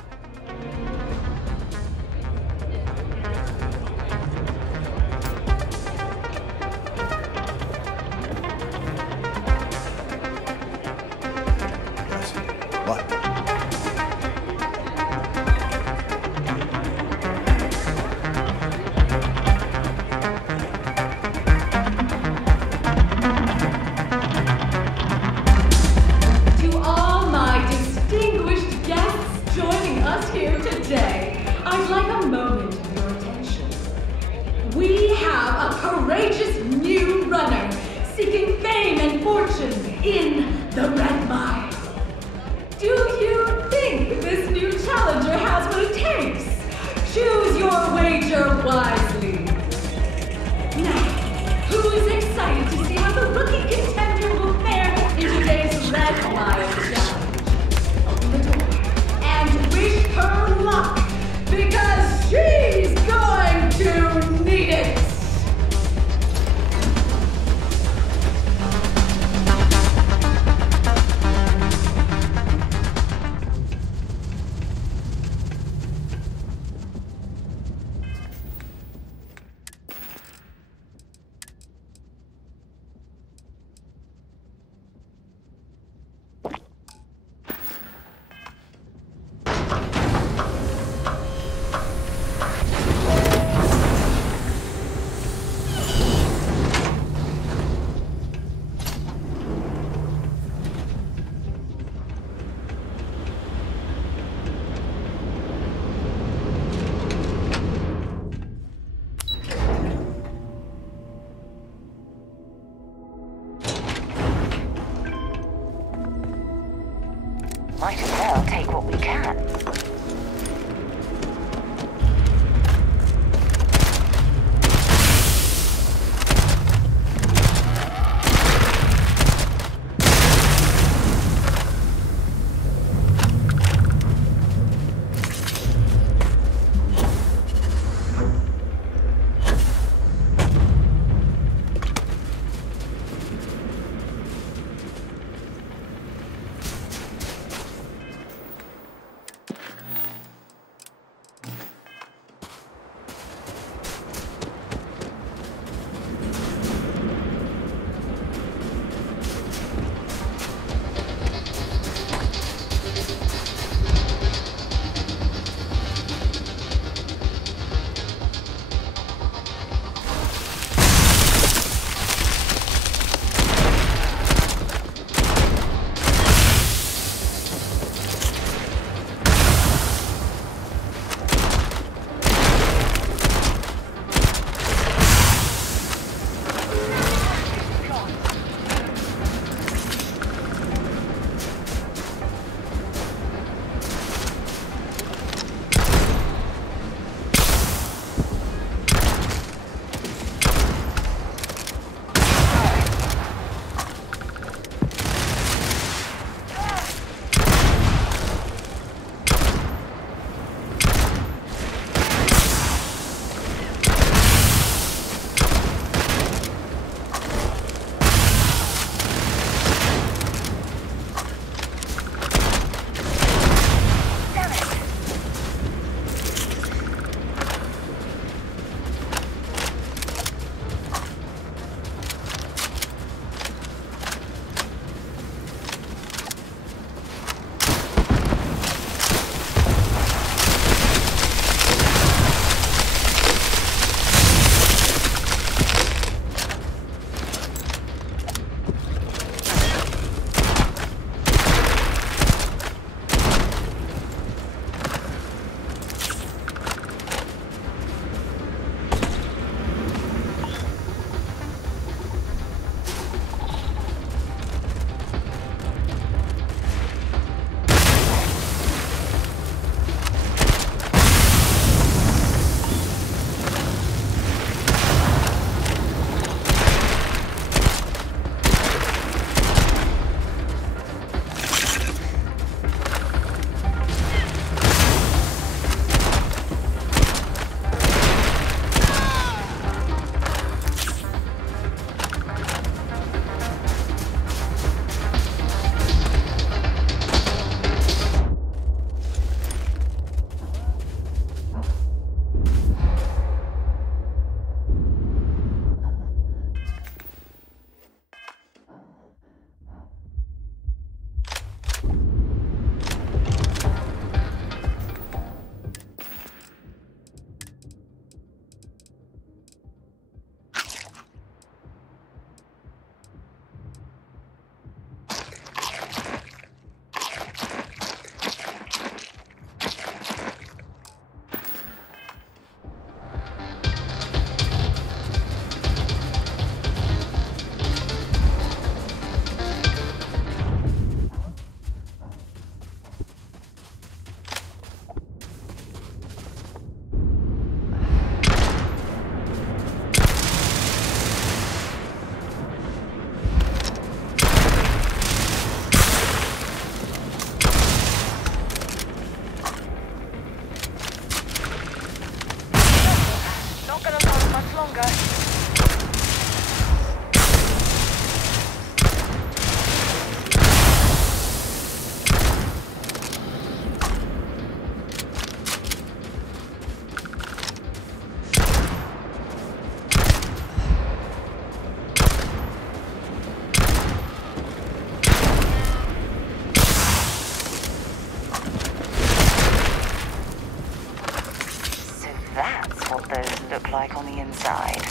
longer. That's what those look like on the inside.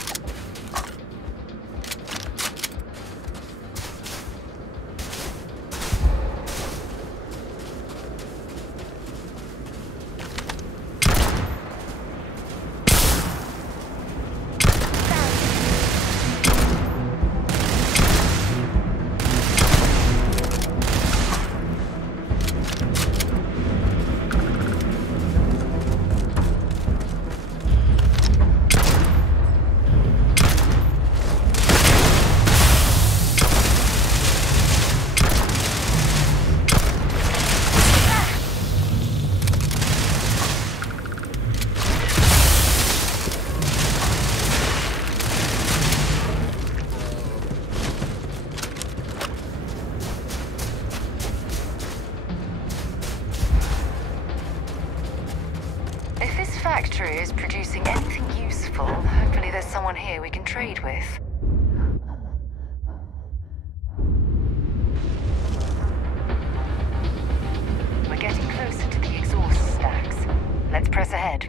If this factory is producing anything useful, hopefully there's someone here we can trade with. We're getting closer to the exhaust stacks. Let's press ahead.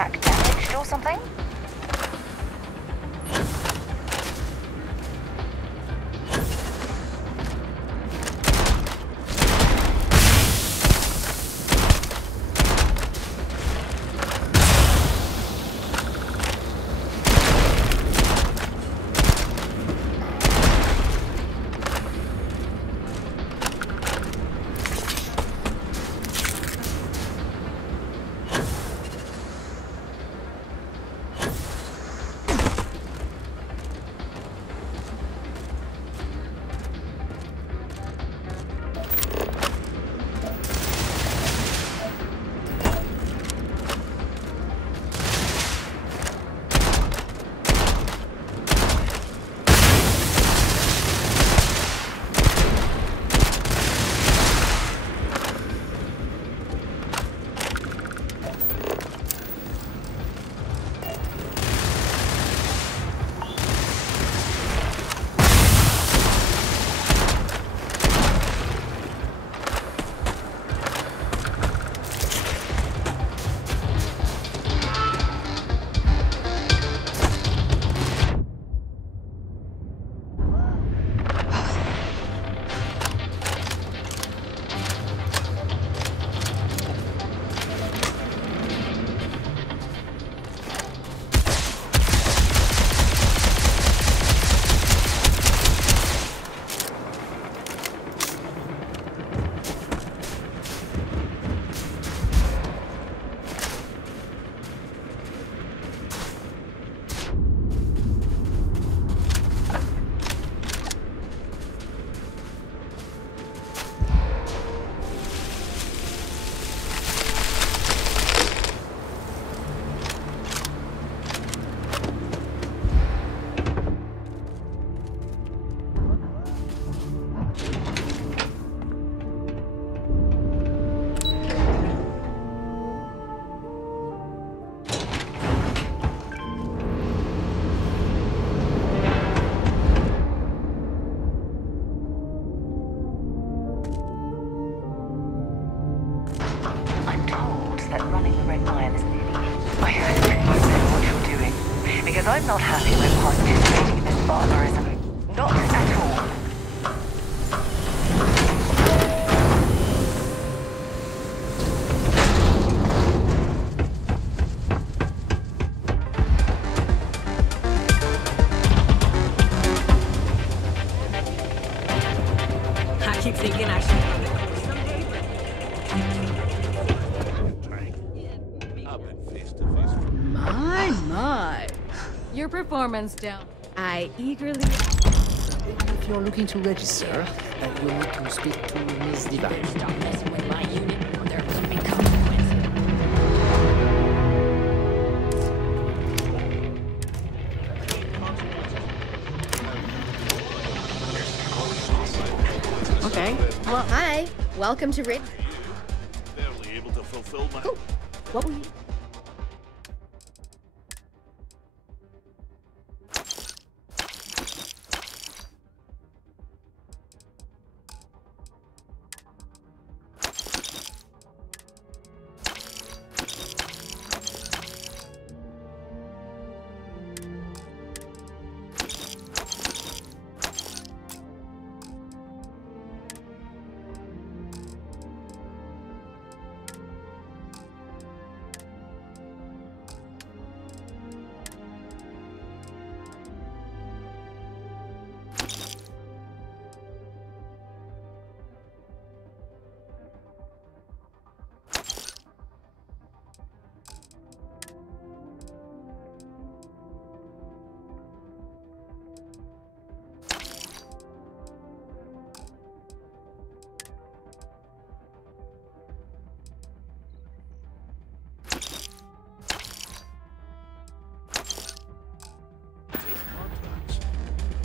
pack damaged or something? I'm not happy with participating in this barbarism. Not at all. I keep thinking I should go there someday, My. Your performance down. I eagerly... If you're looking to register, you'll need to speak to Ms. Diva. Stop messing with my unit, or there could be consequences. Okay. Well, hi. Welcome to Rid. Barely able to fulfill my... Cool. What will you...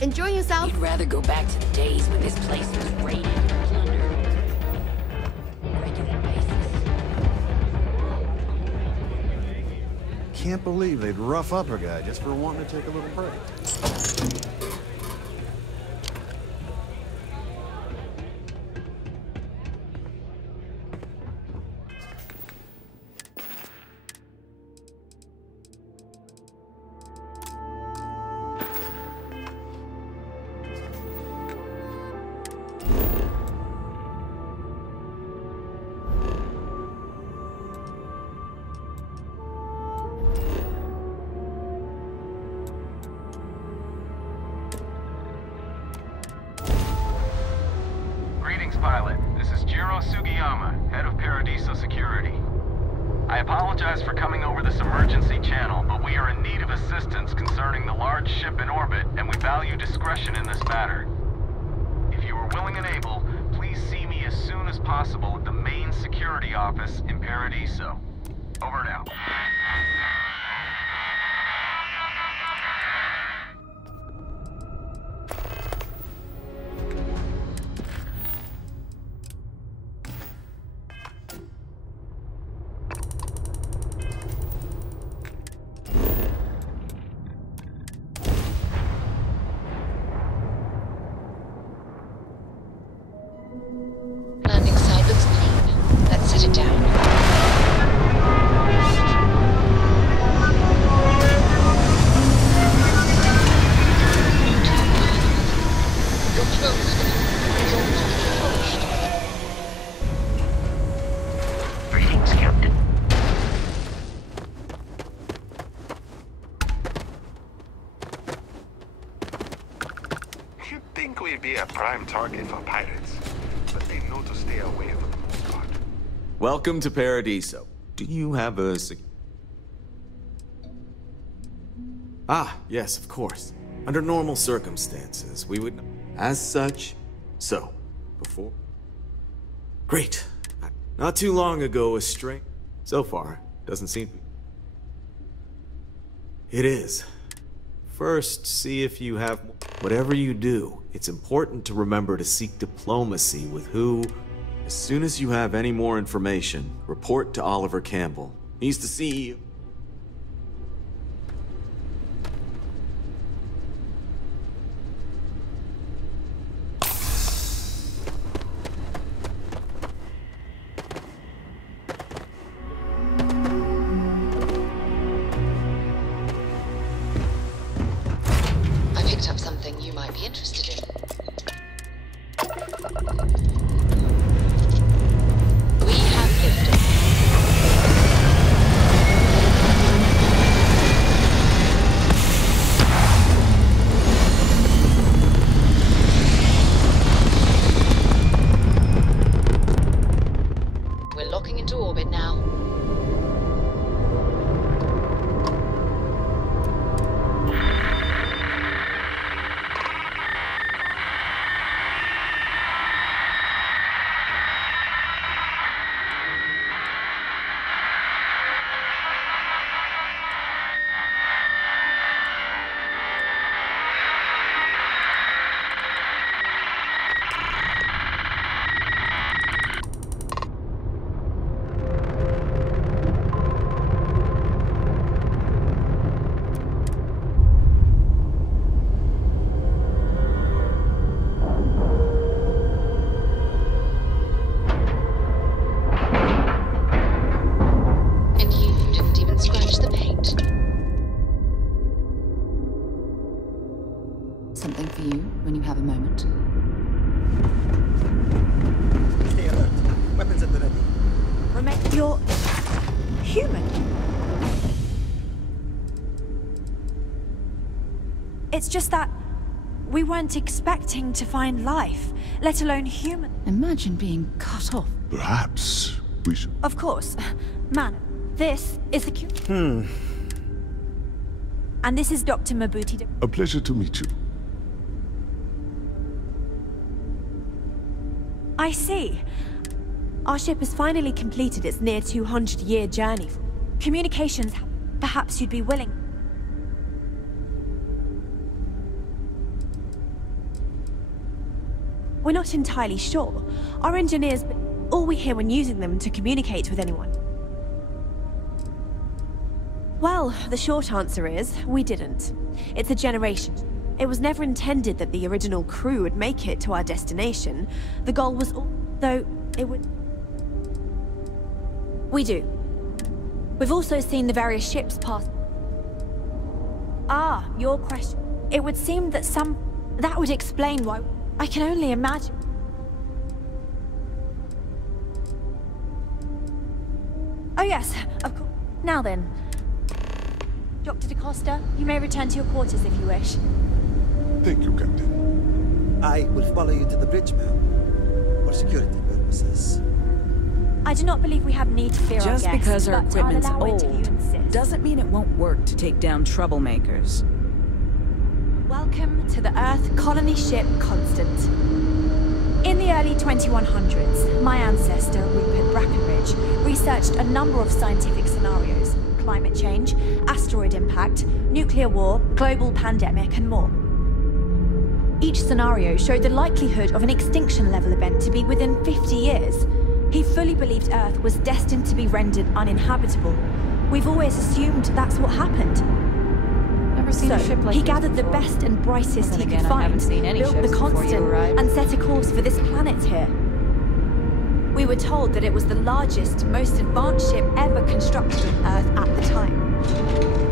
Enjoy yourself. You'd rather go back to the days when this place was raided and plundered. Regular basis. Can't believe they'd rough up a guy just for wanting to take a little break. Fukuyama, head of Paradiso Security. I apologize for coming over this emergency channel, but we are in need of assistance concerning the large ship in orbit, and we value discretion in this matter. If you are willing and able, please see me as soon as possible at the main security office in Paradiso. Over and out. Landing side looks clean. Let's set it down. You're closed. You're closed. Greetings, Captain. You'd think we'd be a prime target for pirates, but they know to stay away for the most part. Welcome to Paradiso. Do you have a Ah, yes, of course. Under normal circumstances, we would... As such, so, before... Great. Not too long ago, a string... So far, doesn't seem to be... It is. First, see if you have... Whatever you do, it's important to remember to seek diplomacy with who... As soon as you have any more information, report to Oliver Campbell. He's the CEO. I picked up something you might be interested in. We have lifted. We're locking into orbit now. And you didn't even scratch the paint. Something for you when you have a moment. Stay alert. Weapons at the ready. Remember, you're... human. It's just that we weren't expecting to find life, let alone human. Imagine being cut off. Perhaps we should... Of course. Man, this is the And this is Dr. Mabuti. A pleasure to meet you. I see. Our ship has finally completed its near 200-year journey. Communications, perhaps you'd be willing. We're not entirely sure. Our engineers, but all we hear when using them to communicate with anyone. Well, the short answer is, we didn't. It's a generation. It was never intended that the original crew would make it to our destination. The goal was, though it would... We do. We've also seen the various ships pass... Ah, your question. It would seem that that would explain why... I can only imagine. Oh yes, of course. Now then. Dr. DaCosta, you may return to your quarters if you wish. Thank you, Captain. I will follow you to the bridge, ma'am. For security purposes. I do not believe we have need to fear our guests. Just because our but equipment's I'll allow it if you old insist. doesn't mean it won't work to take down troublemakers. Welcome to the Earth colony ship Constant. In the early 2100s, my ancestor, Rupert Brackenridge, researched a number of scientific scenarios: climate change, asteroid impact, nuclear war, global pandemic, and more. Each scenario showed the likelihood of an extinction-level event to be within 50 years. He fully believed Earth was destined to be rendered uninhabitable. We've always assumed that's what happened. Never seen a ship like he these gathered before. the best and brightest Then he again, could I haven't find, seen any built the ships before you Constant, arrived. and set a course for this planet here. We were told that it was the largest, most advanced ship ever constructed on Earth at the time.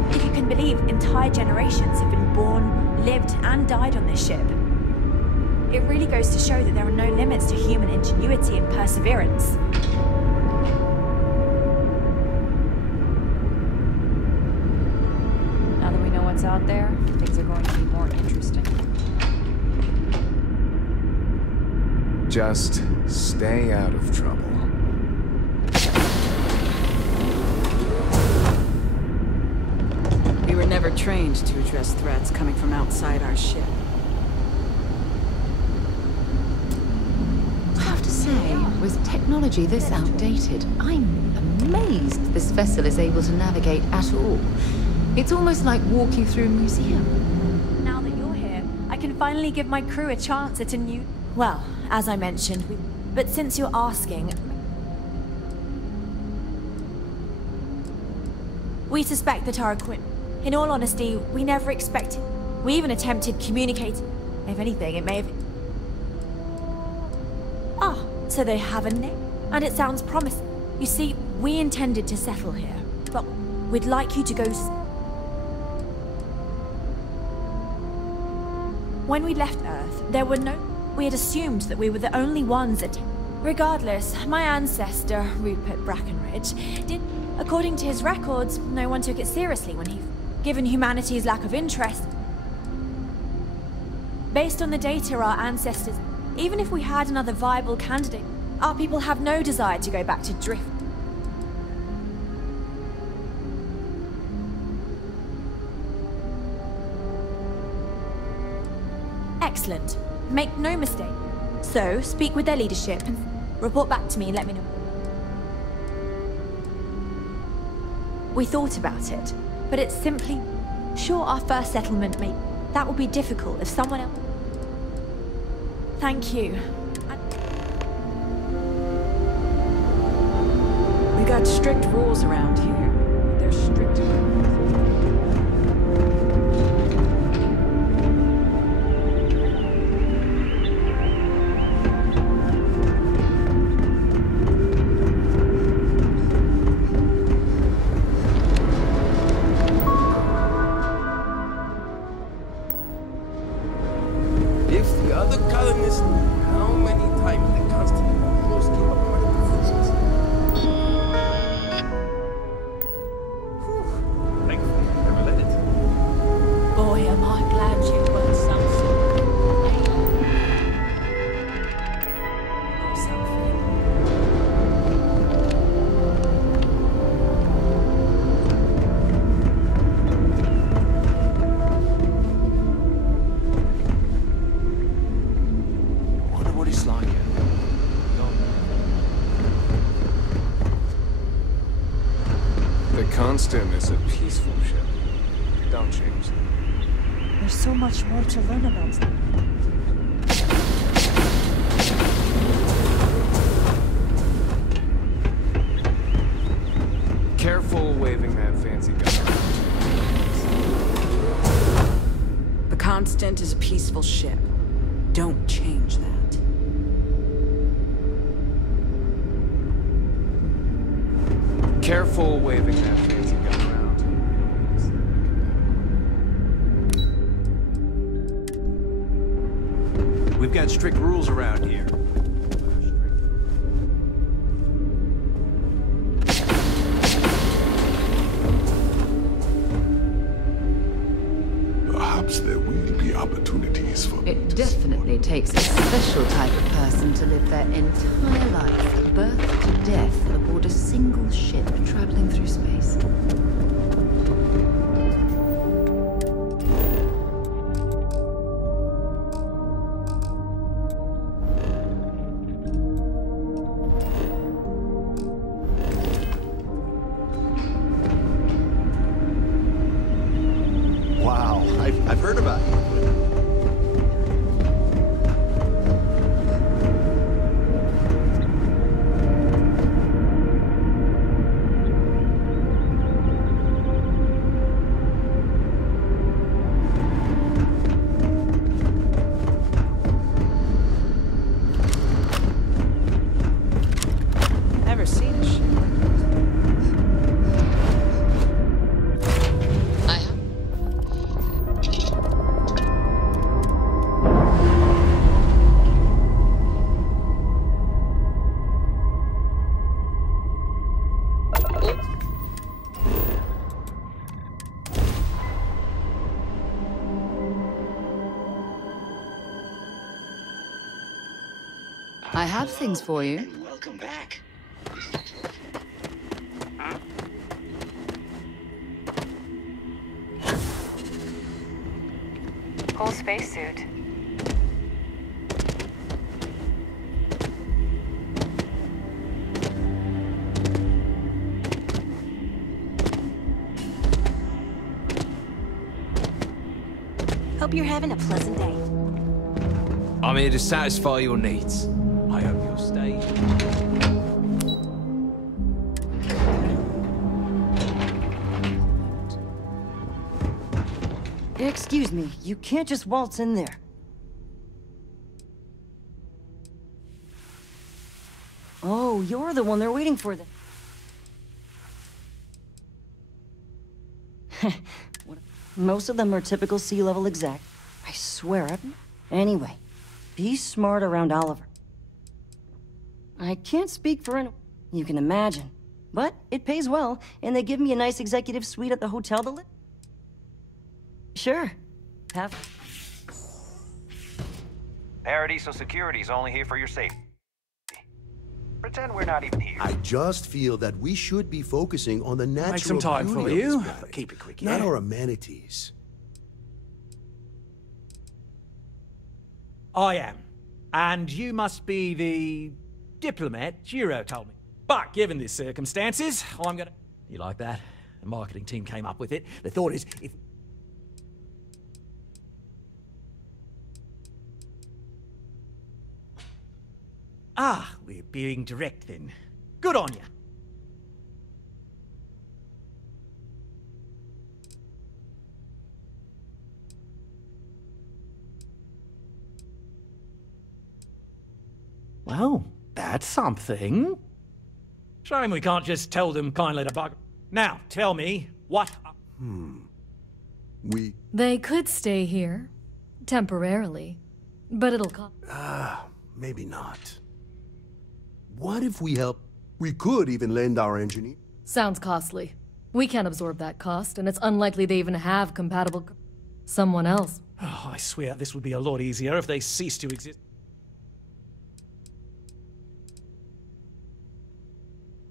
If you can believe, entire generations have been born, lived, and died on this ship. It really goes to show that there are no limits to human ingenuity and perseverance. Now that we know what's out there, things are going to be more interesting. Just stay out of trouble. We were never trained to address threats coming from outside our ship. I have to say, with technology this outdated, I'm amazed this vessel is able to navigate at all. It's almost like walking through a museum. Now that you're here, I can finally give my crew a chance at a new... Well, as I mentioned, but since you're asking... We suspect that our equipment... In all honesty, we never expected... We even attempted communicating. If anything, it may have... Ah, so they have a name. And it sounds promising. You see, we intended to settle here, but we'd like you to go... When we left Earth, there were no... We had assumed that we were the only ones at... Regardless, my ancestor, Rupert Brackenridge, did... According to his records, no one took it seriously when he... Given humanity's lack of interest... Based on the data our ancestors... Even if we had another viable candidate, our people have no desire to go back to drift. Excellent. Make no mistake. So, speak with their leadership and report back to me and let me know. We thought about it, but it's simply... Sure, our first settlement may... That would be difficult if someone else... Thank you. We got strict rules around here. They're strict. If the other colonists knew how many times the Constant almost came apart in the fleet. Thankfully, I never let it. Boy, am I glad you weren't something. Wonder what he's like. The Constant is a peaceful ship. Don't change that. There's so much more to learn about them. Careful waving that fancy gun. The Constant is a peaceful ship. Don't change that. Careful waving that fancy gun around. We've got strict rules around here. Perhaps there will be opportunity peaceful. It definitely takes a special type of person to live their entire life, birth to death, aboard a single ship traveling through space. Wow, I've heard about you. Never seen a ship. I have things for you. Welcome back. Whole spacesuit. Hope you're having a pleasant day. I'm here to satisfy your needs. I hope you'll stay. Excuse me, you can't just waltz in there. Oh, you're the one they're waiting for then. Most of them are typical sea-level exec. I swear I've... Anyway, be smart around Oliver. I can't speak for anyone. You can imagine. But it pays well, and they give me a nice executive suite at the hotel to live. Sure. Have... Paradiso Security's only here for your safety. Pretend we're not even here. I just feel that we should be focusing on the natural Make some time for beauty of you. this planet, Keep it quick, not yeah? our amenities. I am. And you must be the diplomat Giro told me. But given the circumstances, I'm gonna... You like that? The marketing team came up with it. The thought is, if... Ah, we're being direct then. Good on you. Well, that's something. Shame we can't just tell them kindly to bug. Now, tell me, what... They could stay here. Temporarily. But it'll cost... Maybe not. What if we help? We could even lend our engineer. Sounds costly. We can't absorb that cost, and it's unlikely they even have compatible... someone else. Oh, I swear this would be a lot easier if they ceased to exist.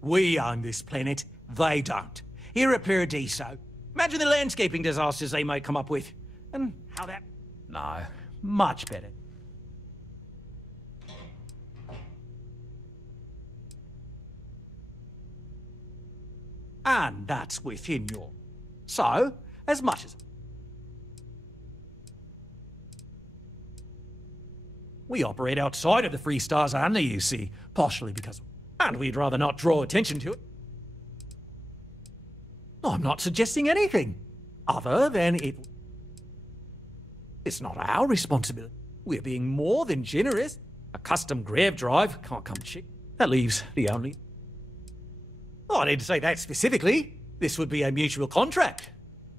We own this planet, they don't. Here at Paradiso, imagine the landscaping disasters they might come up with. And how that... No, much better. And that's within your... So, as much as... We operate outside of the Free Stars and the UC, partially because... And we'd rather not draw attention to it. I'm not suggesting anything, other than it... It's not our responsibility. We're being more than generous. A custom grav drive can't come cheap. That leaves the only... Oh, I didn't say that specifically. This would be a mutual contract.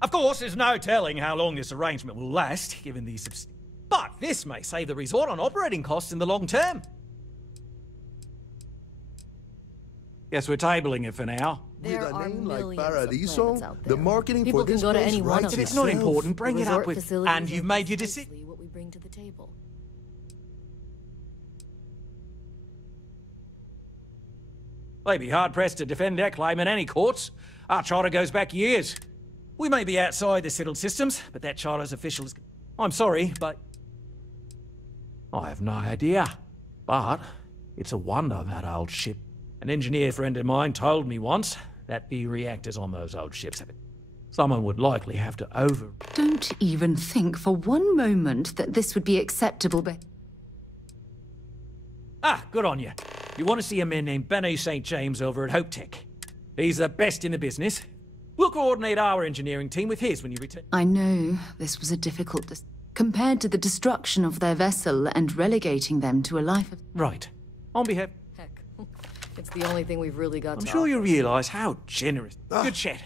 Of course, there's no telling how long this arrangement will last, given the But this may save the resort on operating costs in the long term. Guess we're tabling it for now. With a name like Paradiso, the marketing People for can this go to place any one writes of If it's them. not itself. important, bring it up Resort with... facilities And you've made your decision. What we bring to the table. table. They'd be hard-pressed to defend their claim in any courts. Our charter goes back years. We may be outside the settled systems, but that charter's officials... I'm sorry, but... I have no idea. But it's a wonder, that old ship. An engineer friend of mine told me once that the reactors on those old ships have... Someone would likely have to over... Don't even think for one moment that this would be acceptable, but... Ah, good on you. You want to see a man named Benny St. James over at Hope Tech. He's the best in the business. We'll coordinate our engineering team with his when you return. I know this was a difficult... compared to the destruction of their vessel and relegating them to a life of... Right. On behalf... Heck, it's the only thing we've really got I'm to sure you offer. realize how generous... Good chat.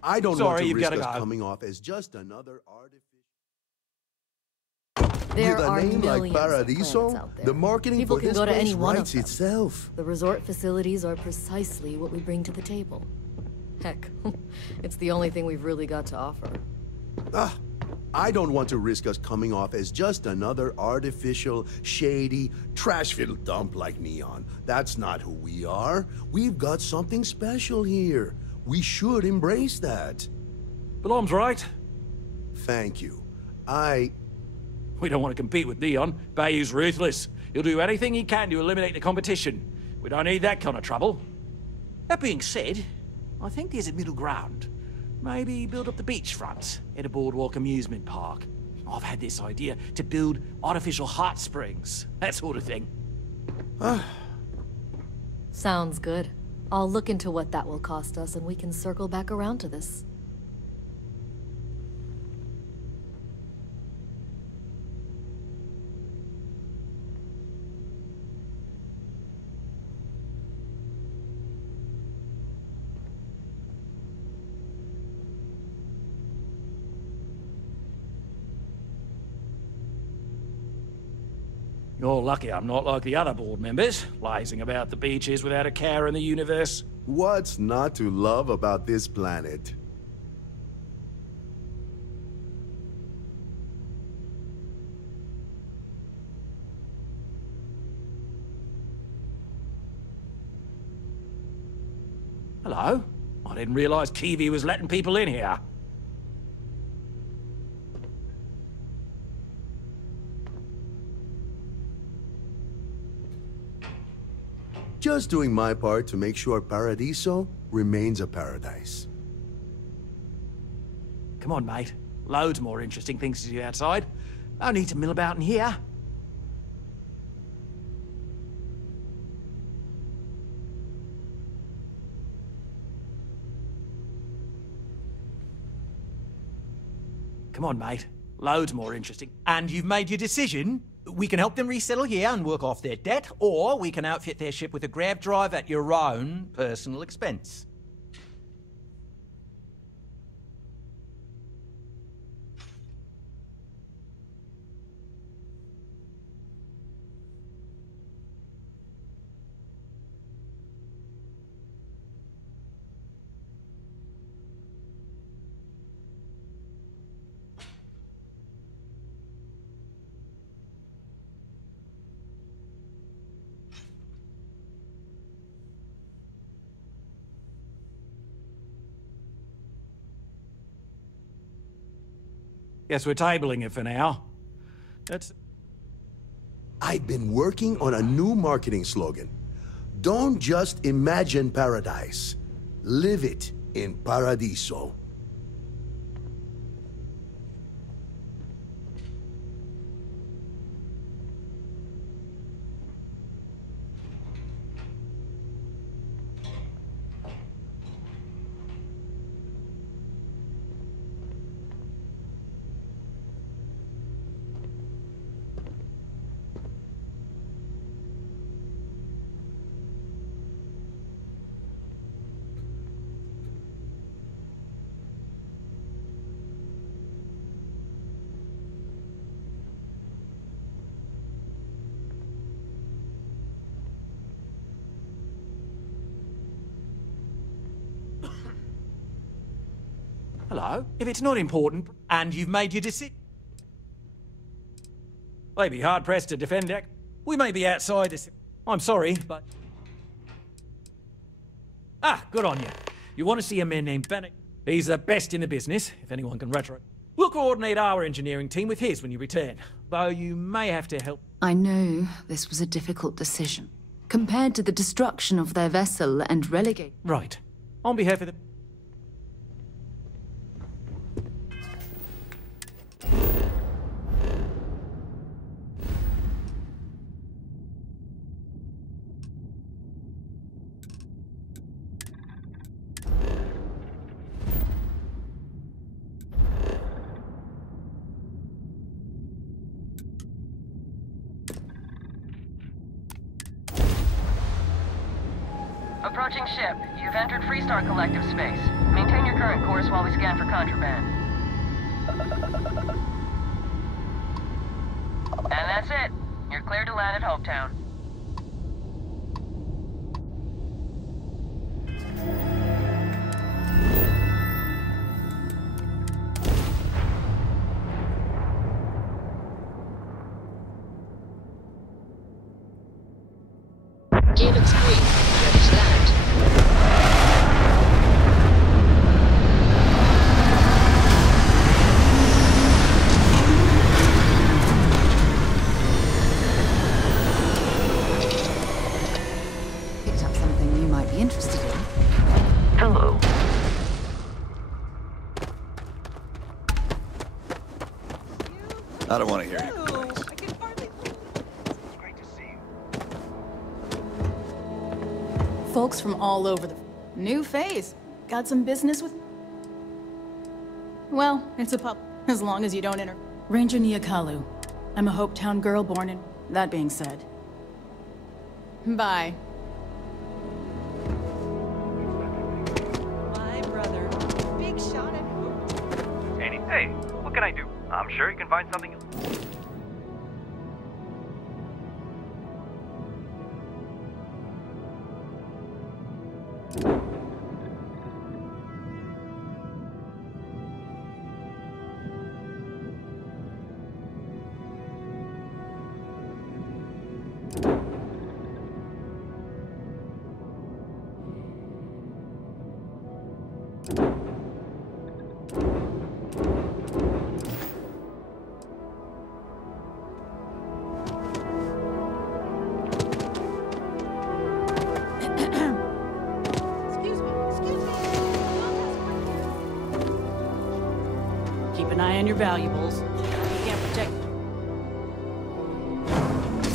I don't Sorry, want to you've risk gotta us go. coming off as just another artificial... There With a are name like millions of Paradiso, planets out there. the marketing People for can this go to place any one of writes them. itself. The resort facilities are precisely what we bring to the table. Heck, it's the only thing we've really got to offer. I don't want to risk us coming off as just another artificial, shady, trash-filled dump like Neon. That's not who we are. We've got something special here. We should embrace that. Blom's right. Thank you. We don't want to compete with Neon. Bayou's ruthless. He'll do anything he can to eliminate the competition. We don't need that kind of trouble. That being said, I think there's a middle ground. Maybe build up the beachfront at a boardwalk amusement park. I've had this idea to build artificial hot springs, that sort of thing. Sounds good. I'll look into what that will cost us and we can circle back around to this. You're lucky I'm not like the other board members, lazing about the beaches without a care in the universe. What's not to love about this planet? Hello? I didn't realize Kiwi was letting people in here. Just doing my part to make sure Paradiso remains a paradise. Come on, mate. Loads more interesting things to do outside. No need to mill about in here. Come on, mate. Loads more interesting. And you've made your decision? We can help them resettle here and work off their debt, or we can outfit their ship with a grav drive at your own personal expense. Guess we're tabling it for now. I've been working on a new marketing slogan. Don't just imagine paradise. Live it in Paradiso. Hello? If it's not important, and you've made your decision... They'd be hard-pressed to defend it. We may be outside this... I'm sorry, but... Ah, good on you. You want to see a man named Bennett? He's the best in the business, if anyone can retro. We'll coordinate our engineering team with his when you return, though you may have to help. I know this was a difficult decision, compared to the destruction of their vessel and relegate. Right. On behalf of the... Approaching ship. You've entered Freestar Collective space. Maintain your current course while we scan for contraband. And that's it. You're clear to land at Hopetown. Calyx 3, ready to land. Picked up something you might be interested in. Hello. I don't want to hear it. Folks from all over the... New phase. Got some business with... Well, it's a pup, as long as you don't enter. Ranger Niakalu. I'm a Hopetown girl born in... That being said. Bye. My brother. Big shot at Hope. Annie, hey, what can I do? I'm sure you can find something else. Keep an eye on your valuables. You can't protect...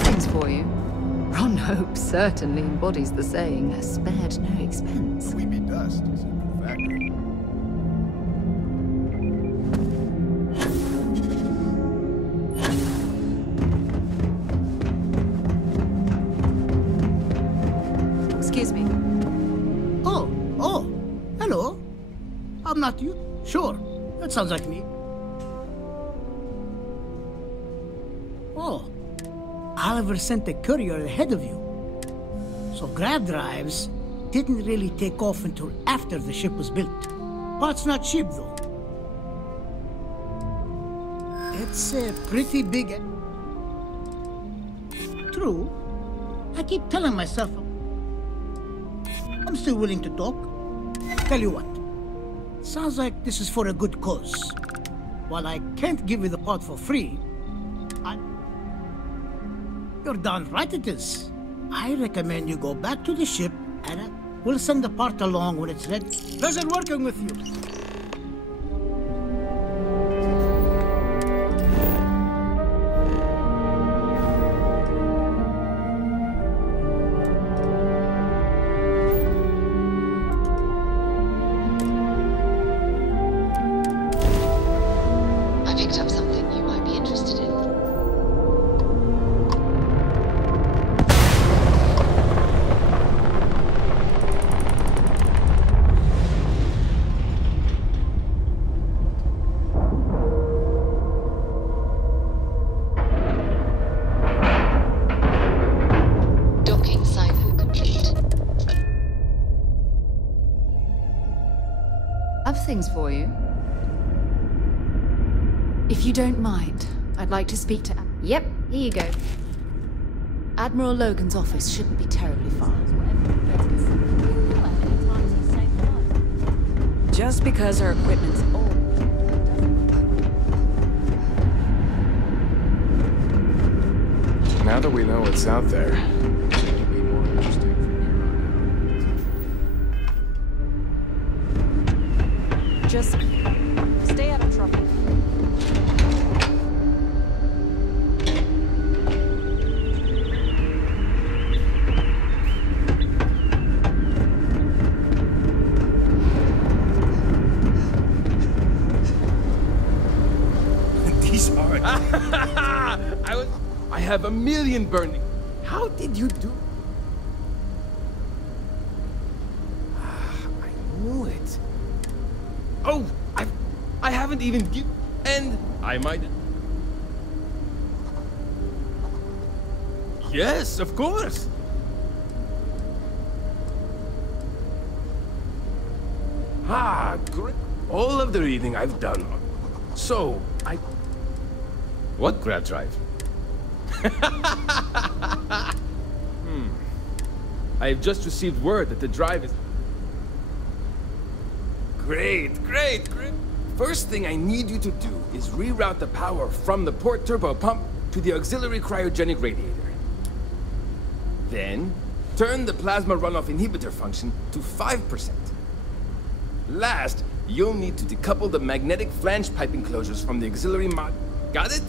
Things for you. Ron Hope certainly embodies the saying, spared no expense. We be dust, except for the factory. Excuse me. Oh, hello. I'm not you. Sure, that sounds like me. Oh, Oliver sent a courier ahead of you. So grav drives didn't really take off until after the ship was built. Part's not cheap, though. It's a pretty big... True. I keep telling myself I'm still willing to talk. Tell you what, sounds like this is for a good cause. While I can't give you the part for free, you're darn right it is. I recommend you go back to the ship and we'll send the part along when it's ready. Pleasure working with you. I picked up something you might be interested in. things for you. If you don't mind, I'd like to speak to... Yep, here you go. Admiral Logan's office shouldn't be terribly far. Just because our equipment's old. Now that we know what's out there, it'll be more interesting from here on out. Just stay out of trouble. These are... I have a million burning. How did you do? I knew it. Oh, I haven't even given... And I might... Yes, of course. Great. All of the reading I've done. So, What grab drive? I've just received word that the drive is... Great. First thing I need you to do is reroute the power from the port turbo pump to the auxiliary cryogenic radiator. Then, turn the plasma runoff inhibitor function to 5%. Last, you'll need to decouple the magnetic flange pipe enclosures from the auxiliary mod... Got it?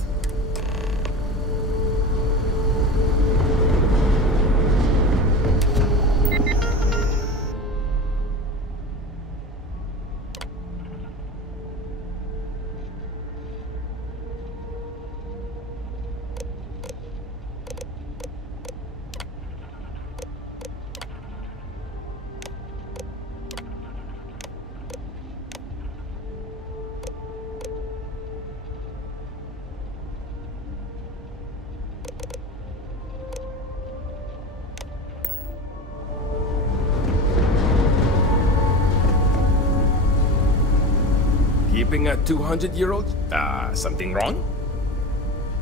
Keeping a 200-year-old? Something wrong?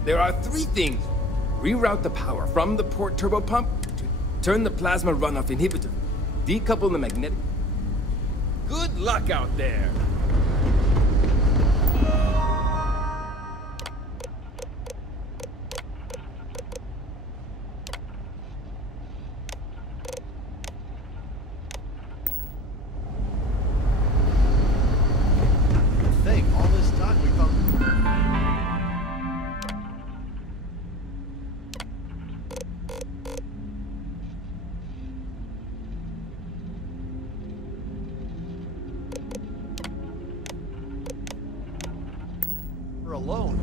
There are 3 things. Reroute the power from the port turbo pump to turn the plasma runoff inhibitor. Decouple the magnetic... Good luck out there! All this time we thought... We're alone.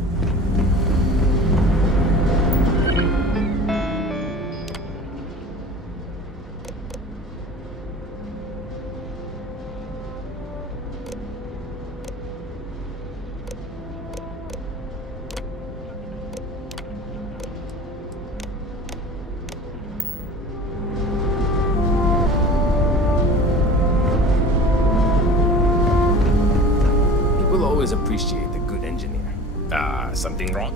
Always appreciate a good engineer. Something wrong?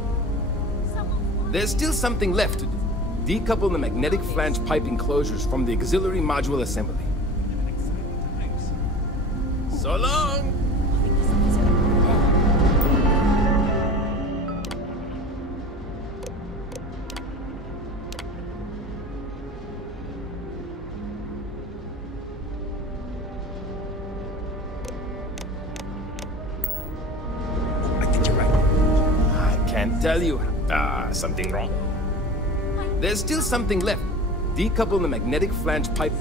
There's still something left to do. Decouple the magnetic flange pipe enclosures from the auxiliary module assembly. So long! Can't tell you. Something wrong? There's still something left. Decouple the magnetic flange pipe.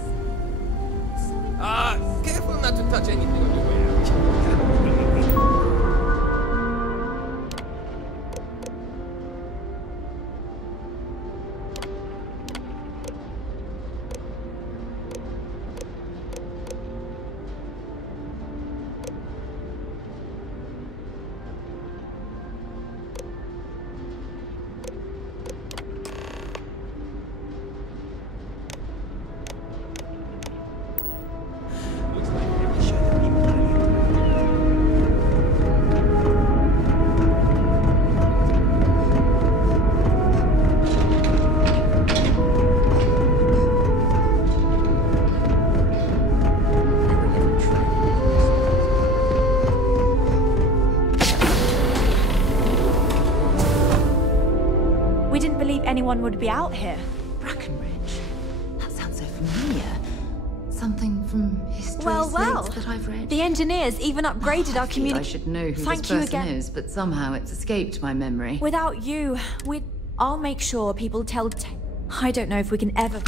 Careful not to touch anything on your way out. one would be out here. Brackenridge? That sounds so familiar. Something from history Well, slates that I've read. The engineers even upgraded our community. I should know who Thank this you person again. is, but somehow it's escaped my memory. Without you, I'll make sure people tell. I don't know if we can ever.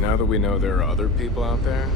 Now that we know there are other people out there,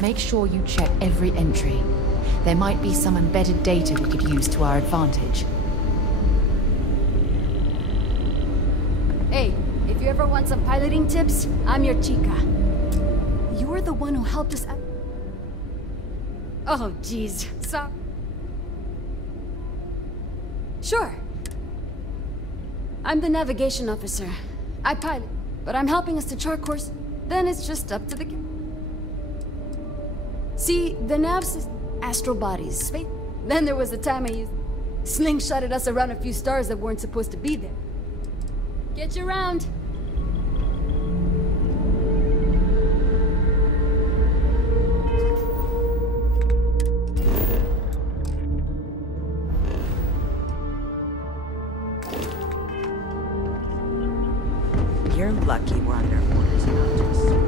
Make sure you check every entry. There might be some embedded data we could use to our advantage. Hey, if you ever want some piloting tips, I'm your chica. You're the one who helped us out. Oh, jeez. Stop. Sure. I'm the navigation officer. I pilot, but I'm helping us to chart course. Then it's just up to the... See, the nav's is astral bodies, space. Then there was a time I used slingshotted us around a few stars that weren't supposed to be there. Get you around. You're lucky we're under orders, not just...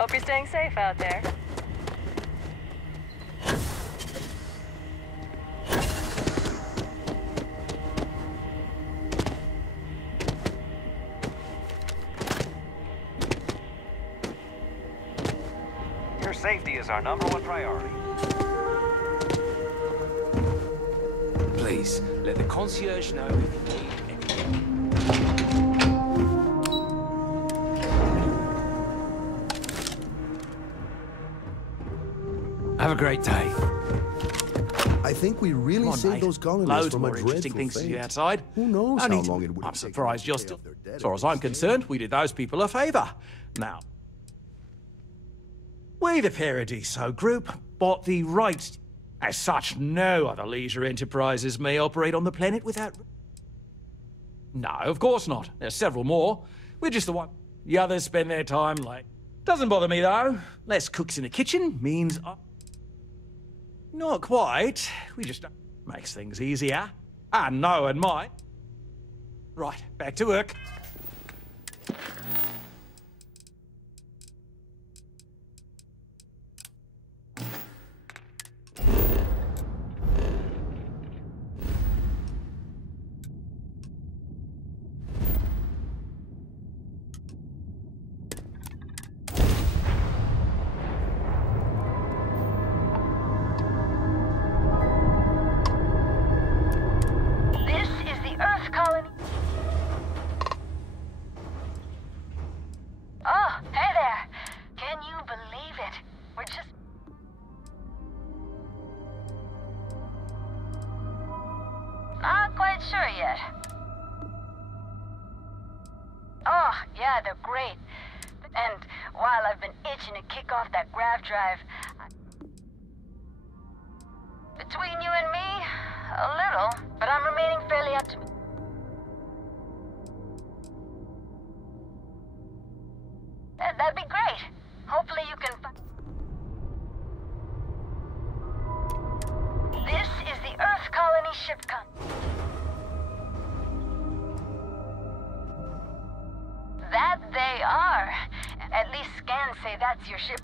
Hope you're staying safe out there. Your safety is our #1 priority. Please. Please, let the concierge know if you need anything. Have a great day. I think we really Come on, saved mate. those colonists Loads from a more interesting dreadful things to fate. see outside. Who knows Only how long it would I'm take surprised them you're to pay still... off their debt As far as I'm concerned, we did those people a favour. Now, we, the Paradiso Group, bought the rights. As such, no other leisure enterprises may operate on the planet without... No, of course not. There's several more. We're just the one. The others spend their time late. Doesn't bother me, though. Less cooks in the kitchen means... Not quite. We just... Makes things easier. And no, and mine. Right, back to work. This is the Earth colony. Oh, hey there. Can you believe it? We're just... Not quite sure yet. Oh, yeah, they're great. And while I've been itching to kick off that grav drive, between you and me, a little, but I'm remaining fairly optimistic. That'd be great. Hopefully you can find... This is the Earth colony ship That they are. At least scans say that's your ship.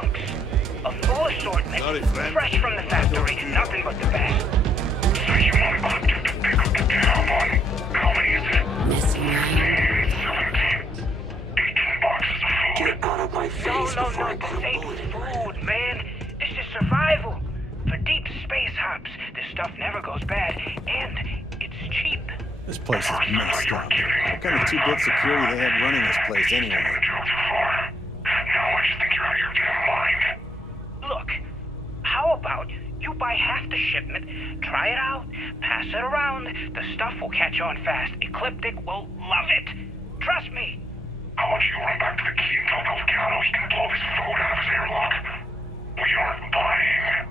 bunks. A full assortment, fresh from the factory, nothing but the best. So you want equipped to pick up the tab on how many is it? Messing around. 17. 18 boxes of food. Get out of my face before I put a This bullet ain't in you. food, man. This is survival. For deep space hops, this stuff never goes bad, and it's cheap. This place is messed up. What kind of two-bit security they have running this place anyway? Now I just think you're out of your damn mind. Look, how about you buy half the shipment, try it out, pass it around. The stuff will catch on fast. Ecliptic will love it. Trust me. How about you run back to the key and tell Delgado he can blow his food out of his airlock? We aren't buying.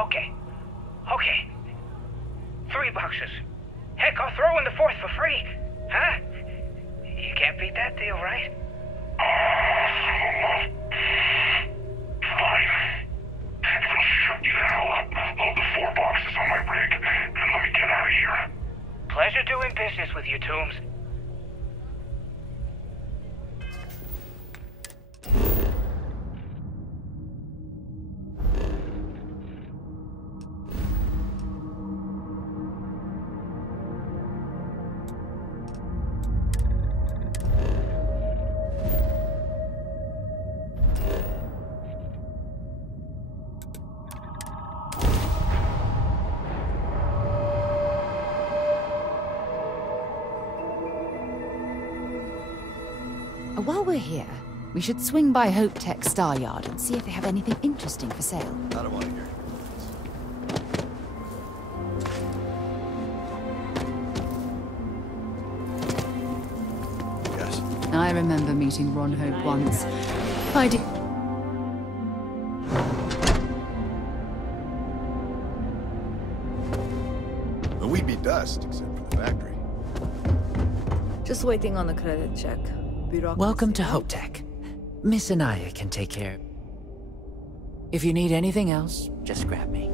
Okay. 3 boxes. Heck, I'll throw in the 4th for free. Huh? You can't beat that deal, right? Fine. If it'll shut you the hell up, load the 4 boxes on my rig, and let me get out of here. Pleasure doing business with you, Toombs. While we're here, we should swing by Hope Tech Star Yard and see if they have anything interesting for sale. I don't want to hear it. Yes. I remember meeting Ron Hope once. I did. But we'd be dust, except for the factory. Just waiting on the credit check. Welcome to Hope Tech. Miss Anaya can take care of it. If you need anything else, just grab me.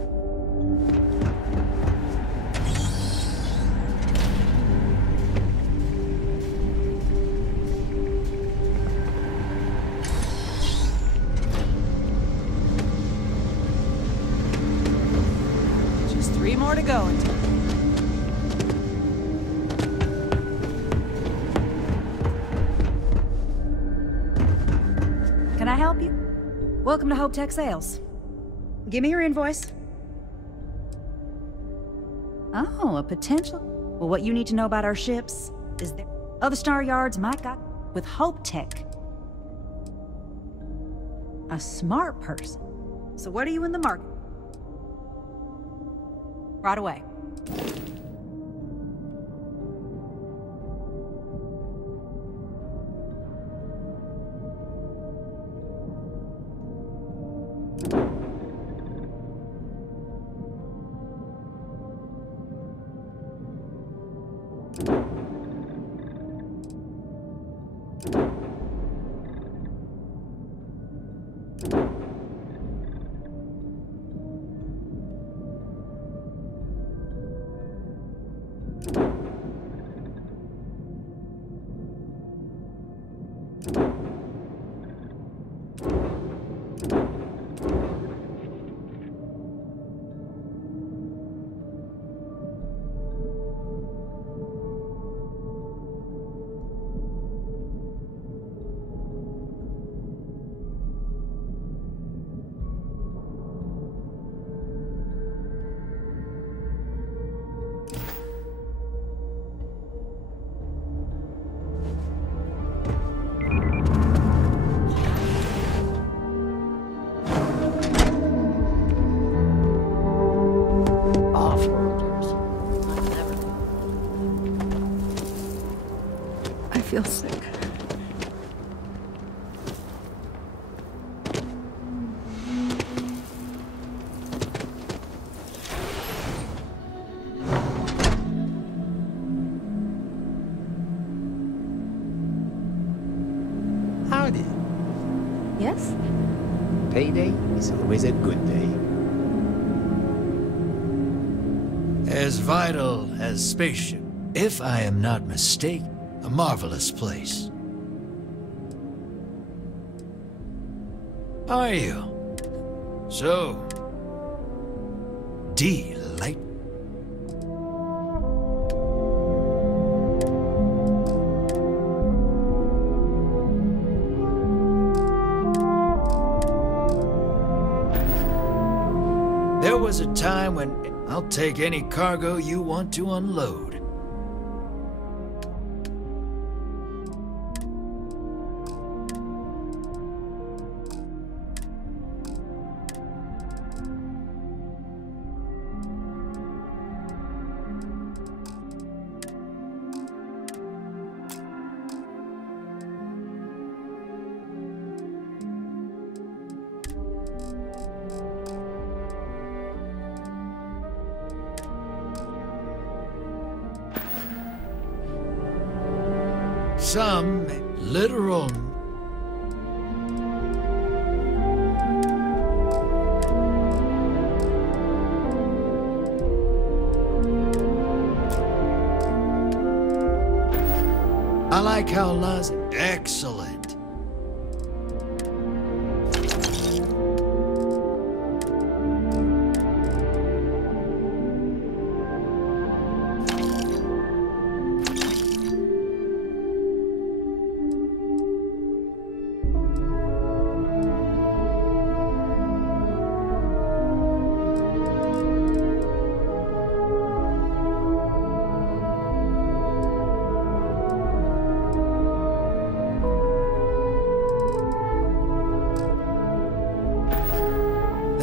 Just 3 more to go until... Can I help you? Welcome to Hope Tech Sales. Give me your invoice. Oh, a potential? Well, what you need to know about our ships is there other star yards might got with Hope Tech. A smart person. So what are you in the market? Right away. I feel sick. Howdy. Yes? Payday is always a good day. As vital as spaceship, if I am not mistaken. A marvelous place. are you? So... delightful. There was a time when I'll take any cargo you want to unload. Some literal... I like how La's excellent.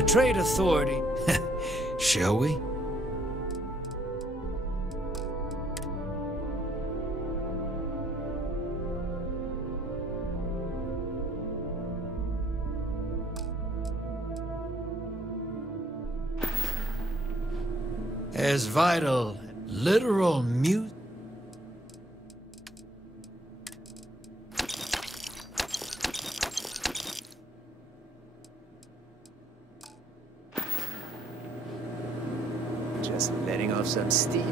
Trade authority, shall we? As vital, literal music. Just letting off some steam.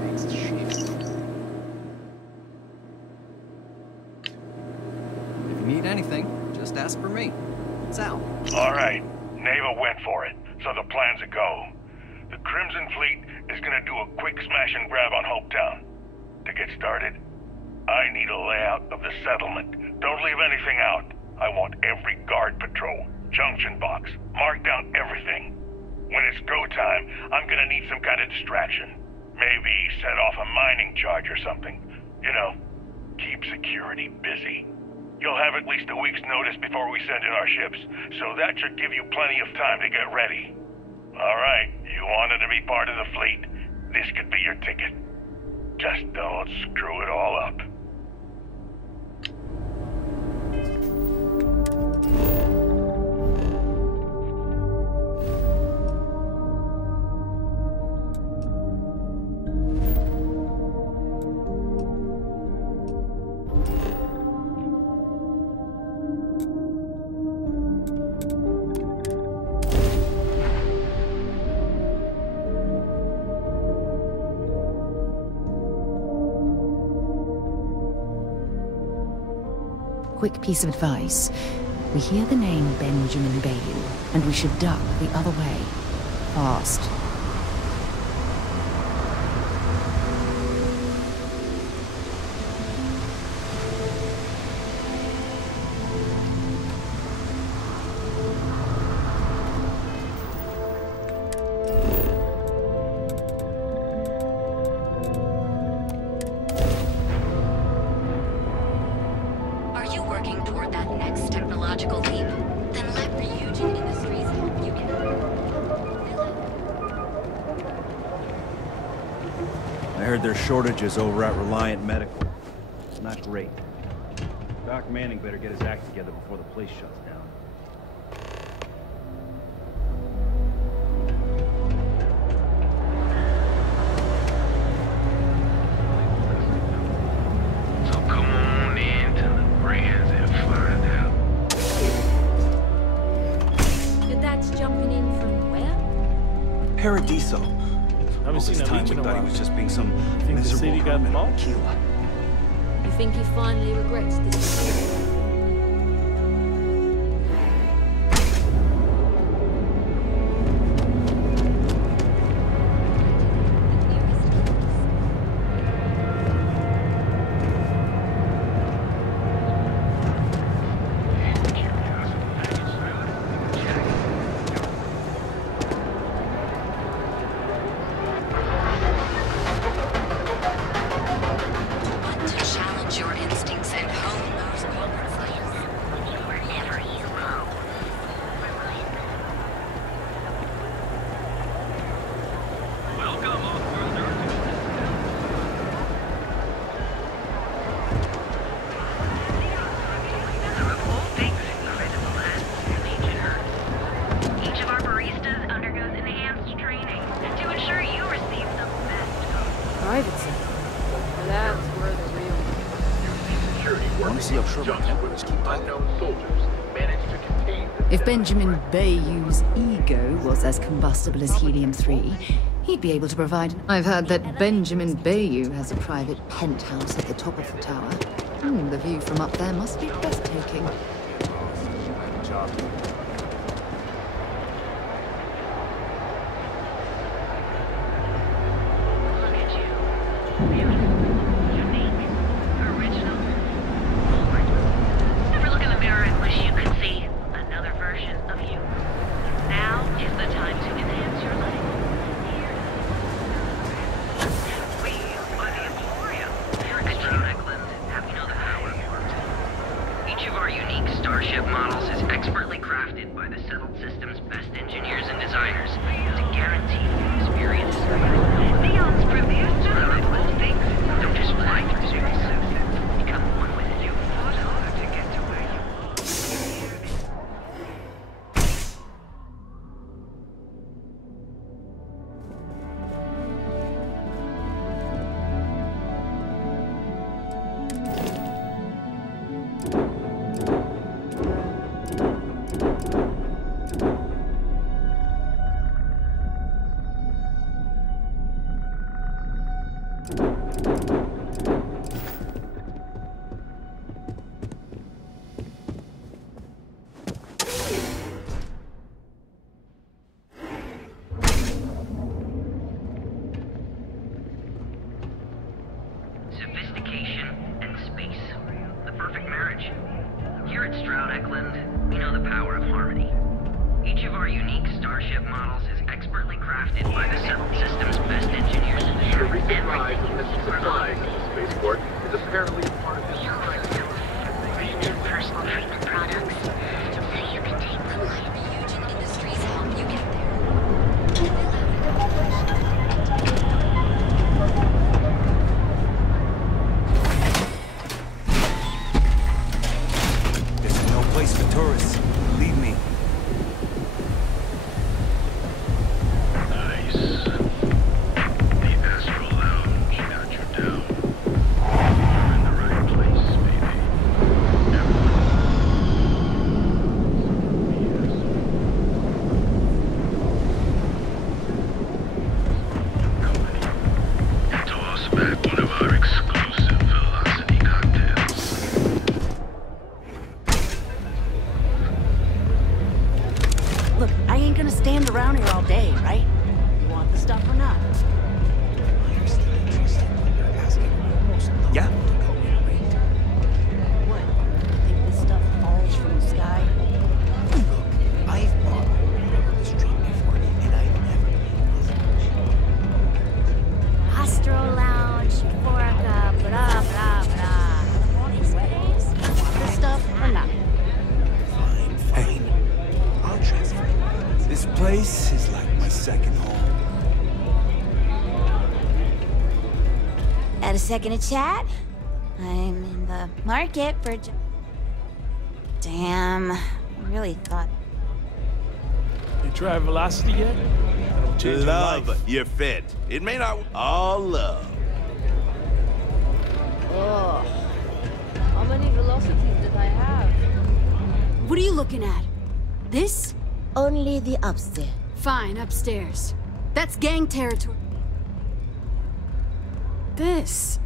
Thanks, shit. If you need anything, just ask for me. It's Al. All right. Neva went for it, so the plan's a go. The Crimson Fleet is gonna do a quick smash and grab on Hopetown. To get started, I need a layout of the settlement. Don't leave anything out. I want every guard patrol, junction box, mark down everything. When it's go time, I'm gonna need some kind of distraction. Maybe set off a mining charge or something. You know, keep security busy. You'll have at least a week's notice before we send in our ships, so that should give you plenty of time to get ready. All right, you wanted to be part of the fleet. This could be your ticket. Just don't screw it all up. Quick piece of advice. We hear the name Benjamin Bayou, and we should duck the other way. Fast. Shortages over at Reliant Medical. It's not great. Doc Manning better get his act together before the place shuts down. So come on in to the brands and find out. Your dad's jumping in from where? Paradiso. I haven't seen a leech in a while. He was just being some Think the miserable city got hermit on involved? Aquila. You think he finally regrets this? If Benjamin Bayou's ego was as combustible as helium-3, he'd be able to provide... I've heard that Benjamin Bayou has a private penthouse at the top of the tower. The view from up there must be breathtaking. Starship models is expertly crafted by the settled system's best engineers and designers to guarantee experience. Neon's produced all things. Don't just fly through space. Become one with it. You fought hard to get to where you sophistication and space. The perfect marriage. Here at Stroud Eklund, we know the power of harmony. Each of our unique Starship models is expertly crafted by the settled system's best engineers and The recent rise in missile supplies at the spaceport is apparently part of this crisis. Your personal treatment products, so you can take them like Eugen Industries help you get There's no place for tourists. Leave me. Nice. The Astral Lounge got you down. You're in the right place, baby. And toss back one of our exclusive velocity cocktails. Look, I ain't gonna stand around here all day, right? You want the stuff or not? Yeah. What? Think this stuff falls from the sky? I've bought this drink before, and I've never Astro Lounge, Forca, blah, blah, blah. Anyways, you want this stuff or not? Hey, I'll transfer. This place is like my second home. Had a second to chat? I'm in the market for Damn, I really thought... You tried Velocity yet? That'll change your Love life. your fit. It may not all love. Oh. How many velocities did I have? What are you looking at? This? Only the upstairs. Fine, upstairs. That's gang territory. This?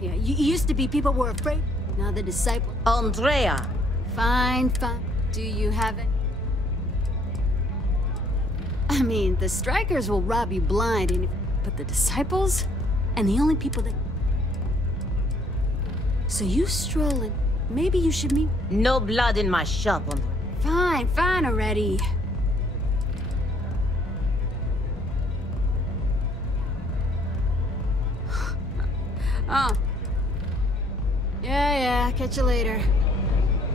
Yeah, you used to be people were afraid. Now the disciple. Andrea! Fine, fine. Do you have it? I mean, the strikers will rob you blind, but the disciples? And the only people that... So you strolling. Maybe you should meet... No blood in my shop, Andrea. Fine, fine already. Oh. Yeah, catch you later.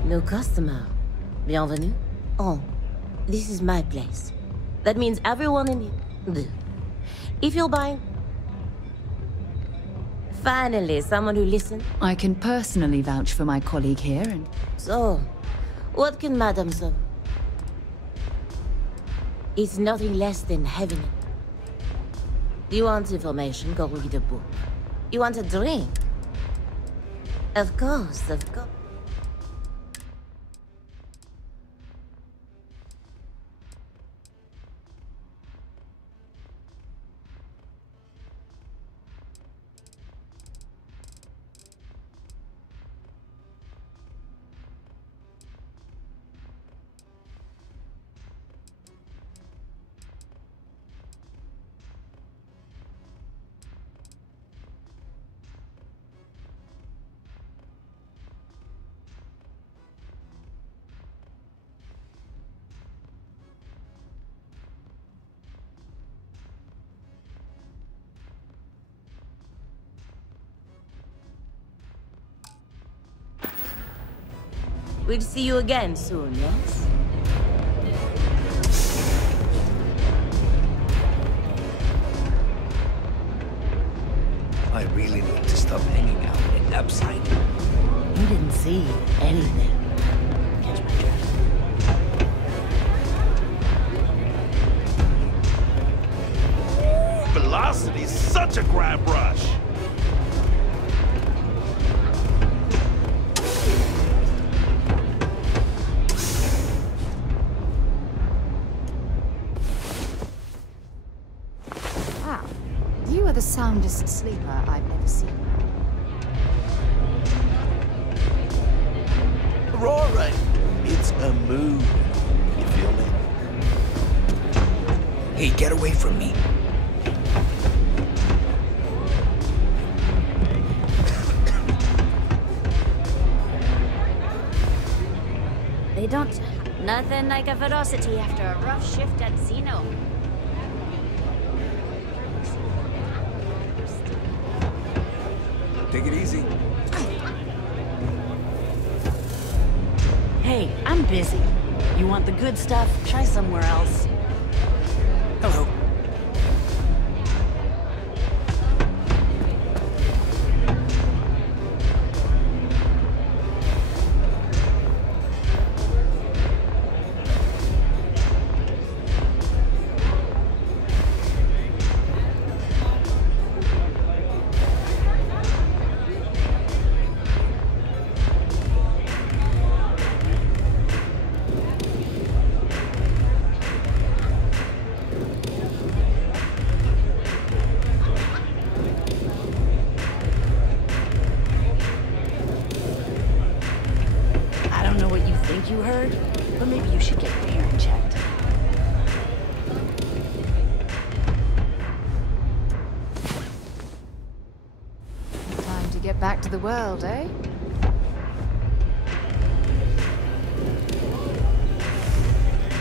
No customer. Bienvenue. Oh, this is my place. That means everyone in here. If you're buying... Finally, someone who listens. I can personally vouch for my colleague here and... So, what can Madame say? It's nothing less than heaven. You want information? Go read a book. You want a drink? Of course, of course. We'll see you again soon, yes? I really need to stop hanging out in Upside. You didn't see anything. Catch my drift. Velocity's such a grab rush. Wow. You are the soundest sleeper I've ever seen. Aurora, it's a mood. You feel me? Hey, get away from me. They don't. Nothing like a ferocity after a rough shift at Xeno. Take it easy. Hey, I'm busy. You want the good stuff? Try somewhere else. Hello. You heard? But maybe you should get your hearing checked. Time to get back to the world, eh?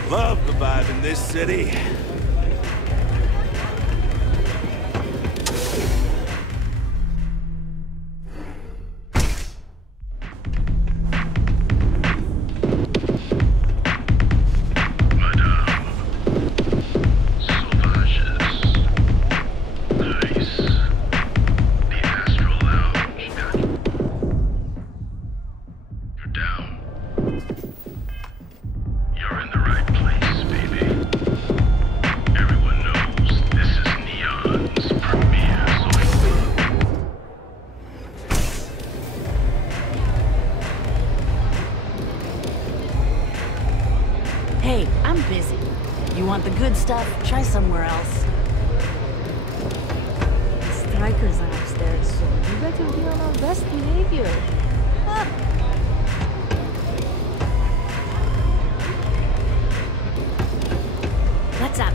Love the vibe in this city. Hey, I'm busy. You want the good stuff? Try somewhere else. The strikers are upstairs, so you better be on our best behavior. Ah. What's up?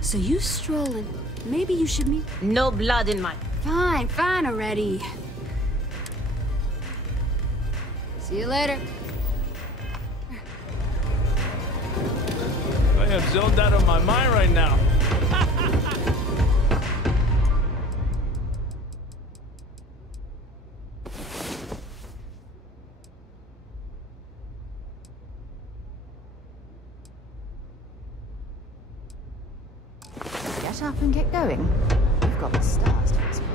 So you strolling. Maybe you should meet... No blood in my... Fine, fine already. See you later. I am zoned out of my mind right now. Get up and get going. We've got the stars to explore.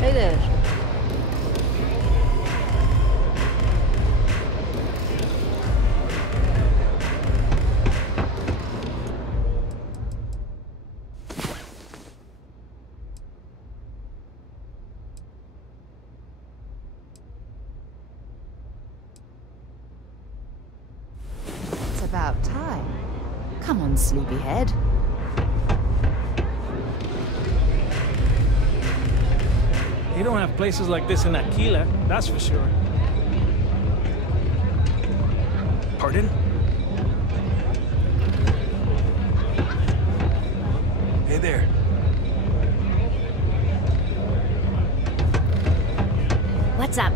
Hey there. It's about time. Come on, sleepyhead. You don't have places like this in Aquila, that's for sure. Pardon? Hey there. What's up?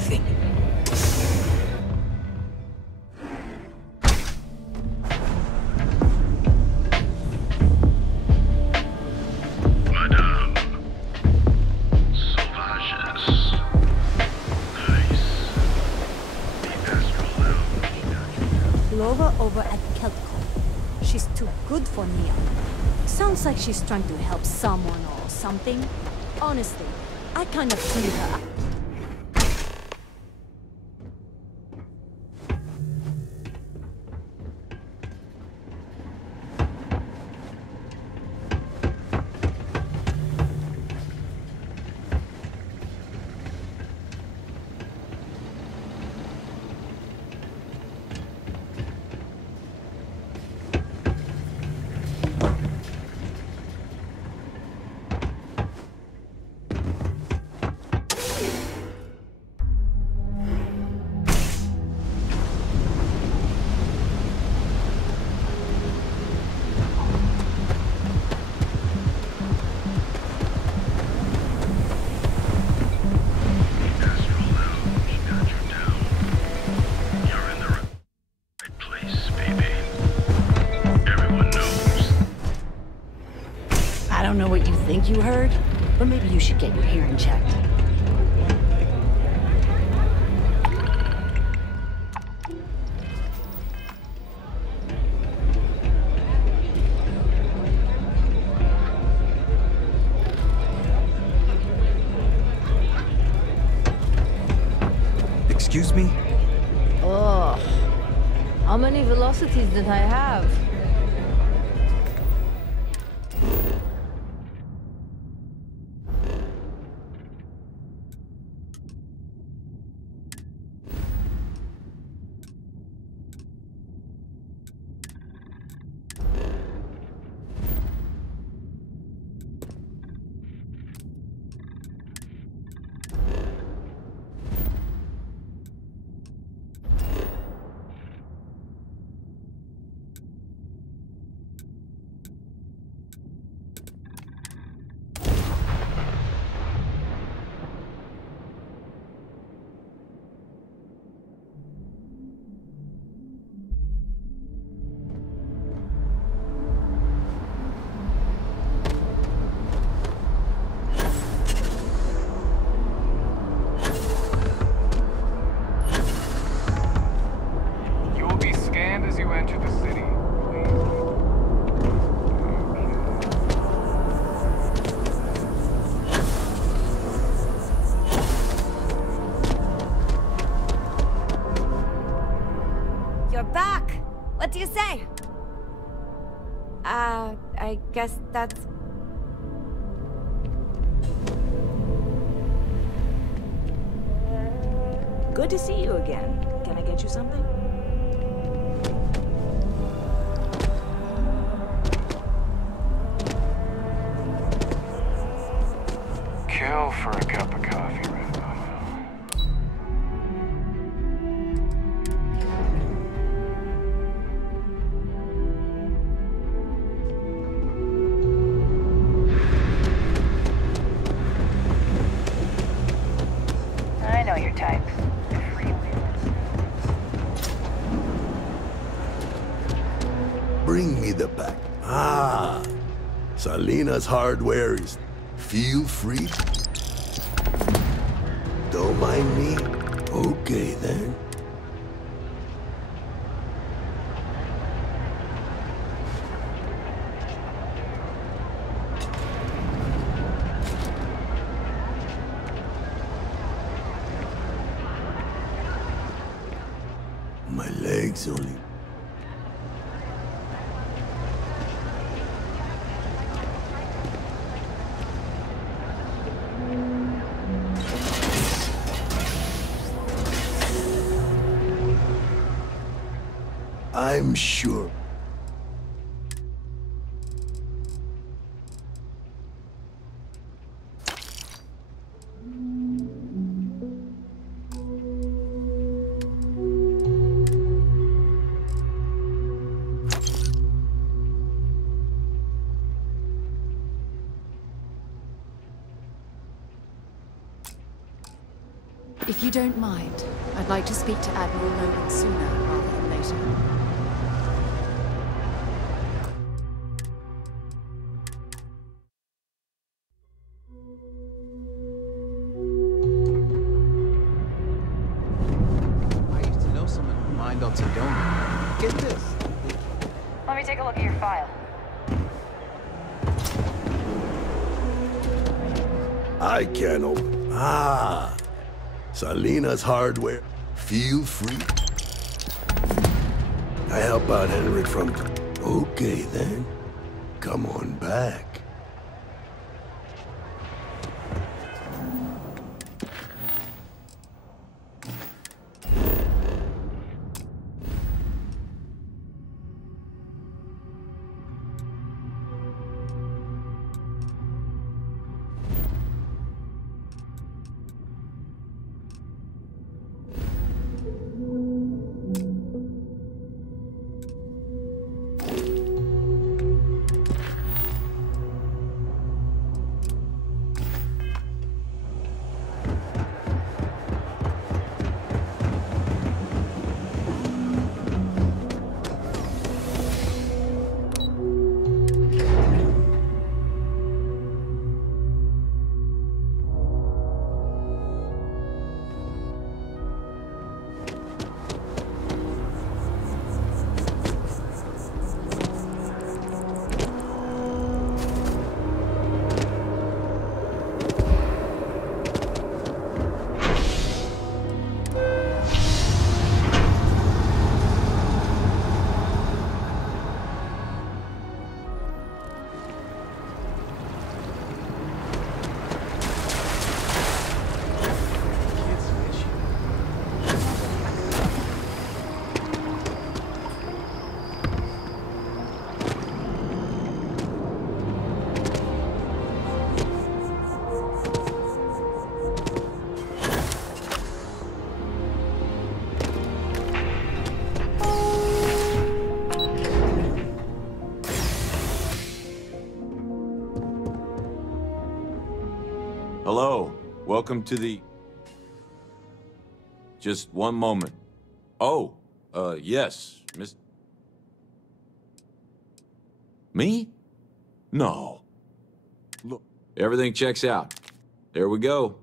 anything. Madame. Sauvages. Nice. The Astral Lounge. Lova over at Kelpcom. She's too good for Neon. Sounds like she's trying to help someone or something. Honestly, I kind of feel her. I don't know what you think you heard, but maybe you should get your hearing checked. Excuse me? Oh, how many velocities did I have? What do you say? I guess that's... Good to see you again. Can I get you something? Kill for a cup of coffee right about now. I know your type. Bring me the pack. Ah, Salinas Hardware is... Feel free. Don't mind me? Okay, then. My legs only... I'm sure. If If you don't mind, I'd like to speak to Admiral Logan sooner rather than later. I used to know someone who mined on Sedona. Get this. Let me take a look at your file. I can't open. Ah, Salinas Hardware. Feel free. I help out Henrik from... Okay, then. Come on back. Hello, welcome to the... Just one moment. Oh, yes, Miss... Me? No. Look. Everything checks out. There we go.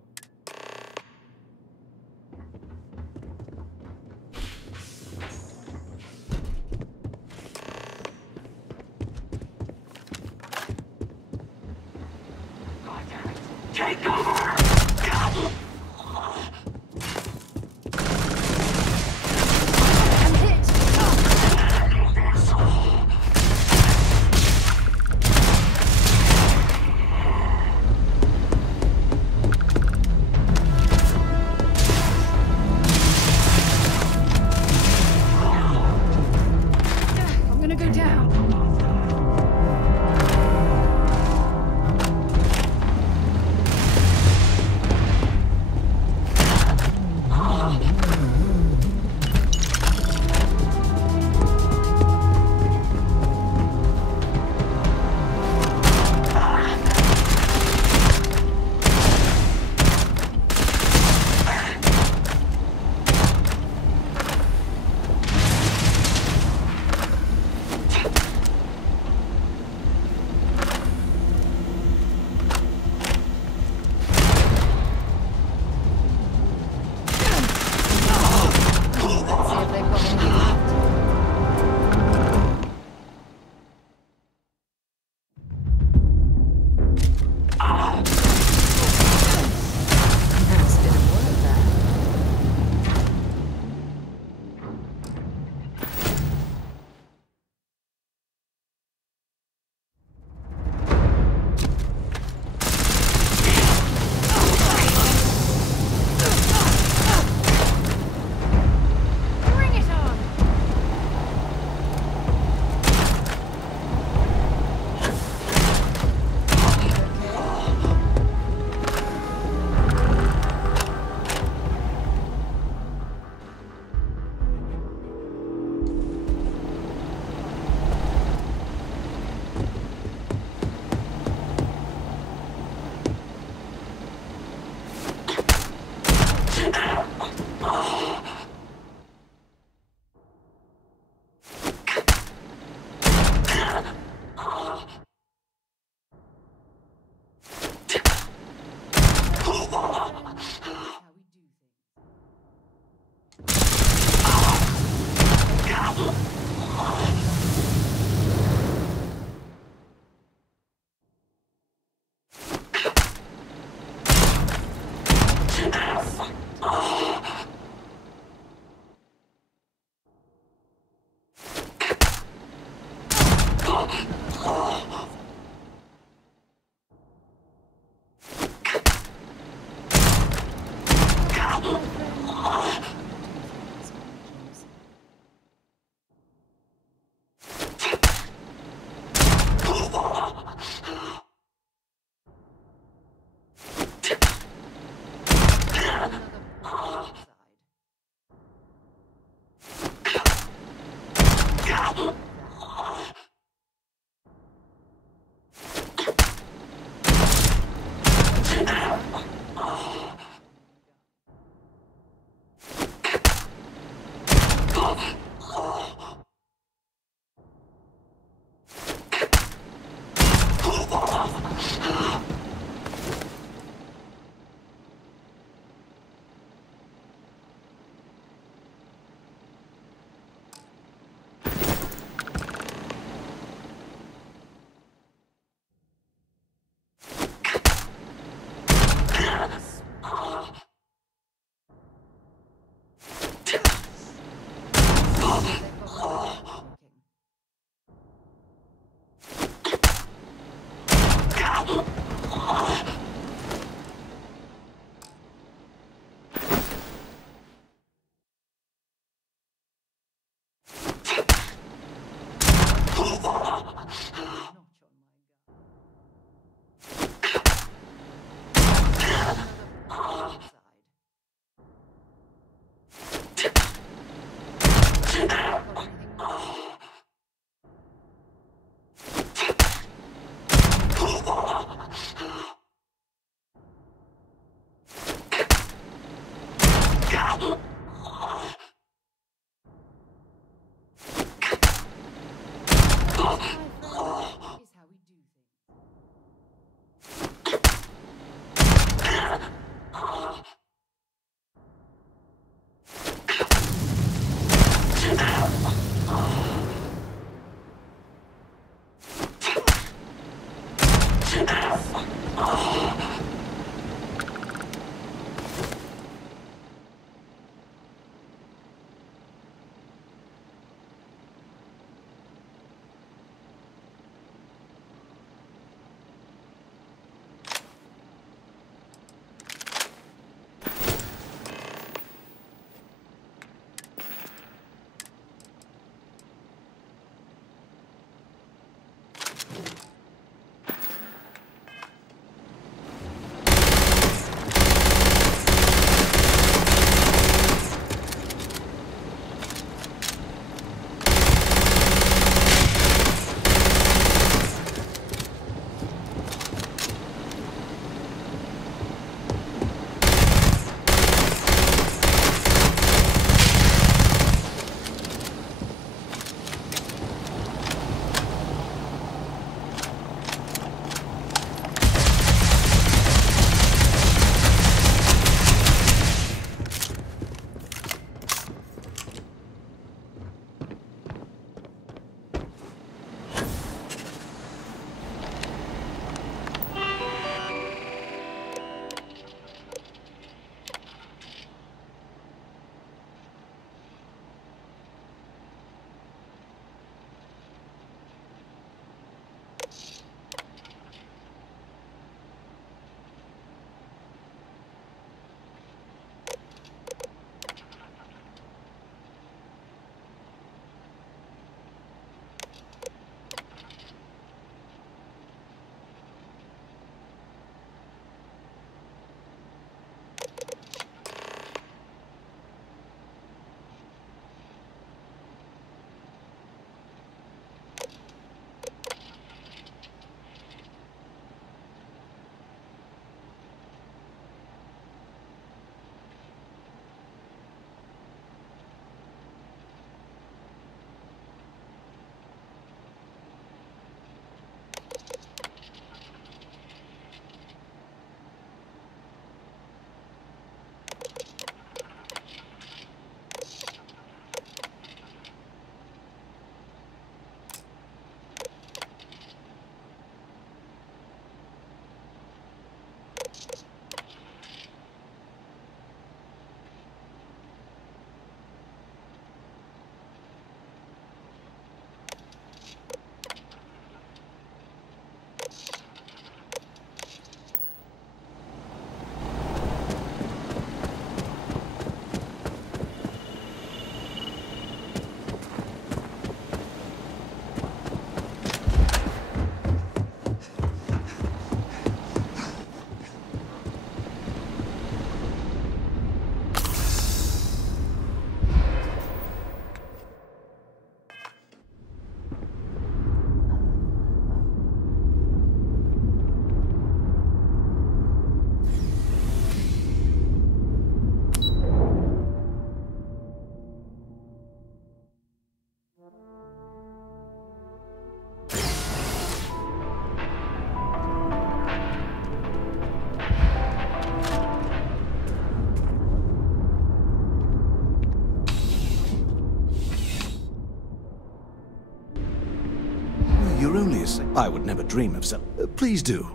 only a I would never dream of selling. Please do.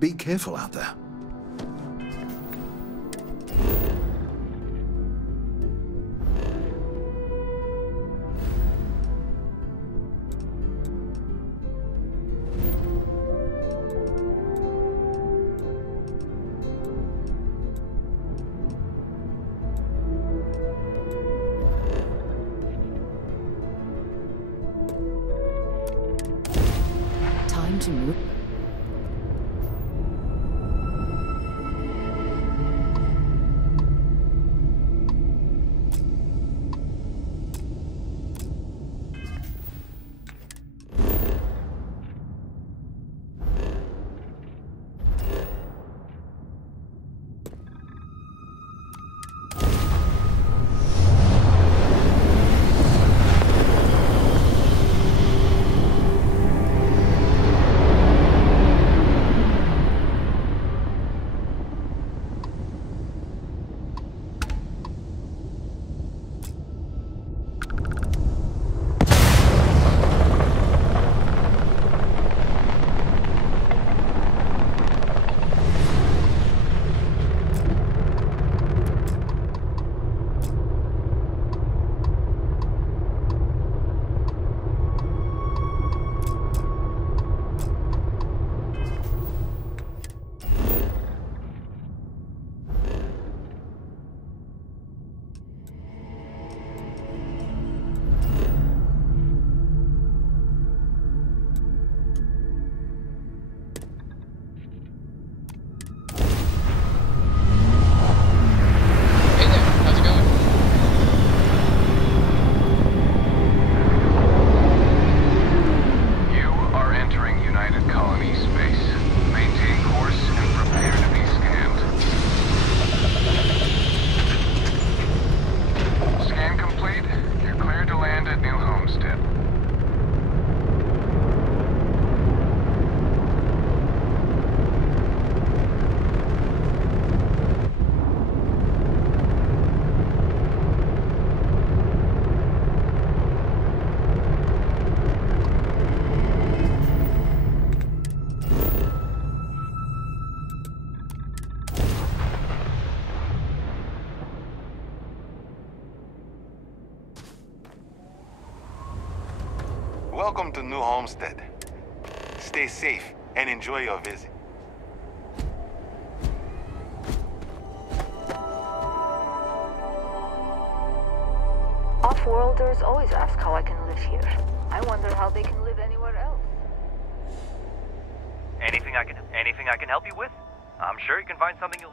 Be careful out there. Time to move. Welcome to New Homestead. Stay safe and enjoy your visit. Off-worlders always ask how I can live here. I wonder how they can live anywhere else. Anything I can help you with? I'm sure you can find something you'll...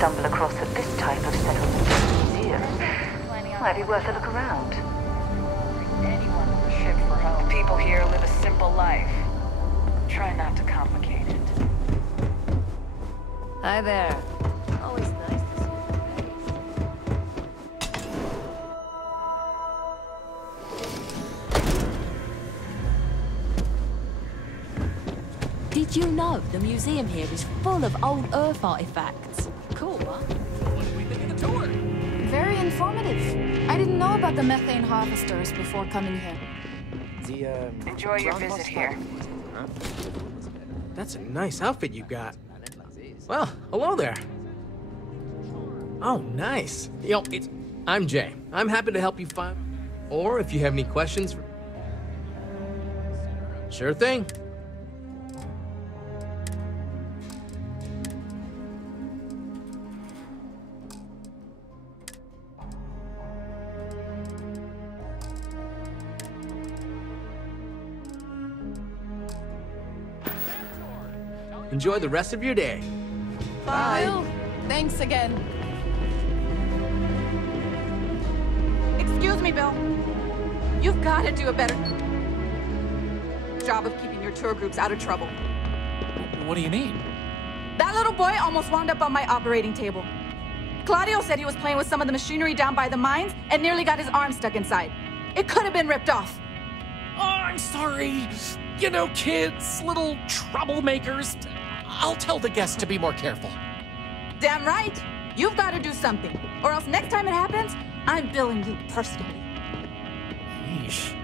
Stumble across this type of settlement museum. Might be worth a look around. Anyone on the ship for help. The people here live a simple life. Try not to complicate it. Hi there. Always nice to see. Did you know the museum here is full of old Earth artifacts? Cool, huh? What do we think of the tour? Very informative. I didn't know about the methane harvesters before coming here. Enjoy your visit here. Huh? That's a nice outfit you got. Well, hello there. Oh, nice. I'm Jay. I'm happy to help you find... Or if you have any questions... Sure thing. Enjoy the rest of your day. Bye. Bill, thanks again. Excuse me, Bill. You've got to do a better job of keeping your tour groups out of trouble. What do you mean? That little boy almost wound up on my operating table. Claudio said he was playing with some of the machinery down by the mines and nearly got his arm stuck inside. It could have been ripped off. Oh, I'm sorry. You know, kids, little troublemakers. I'll tell the guests to be more careful. Damn right. You've got to do something. Or else next time it happens, I'm billing you personally. Yeesh.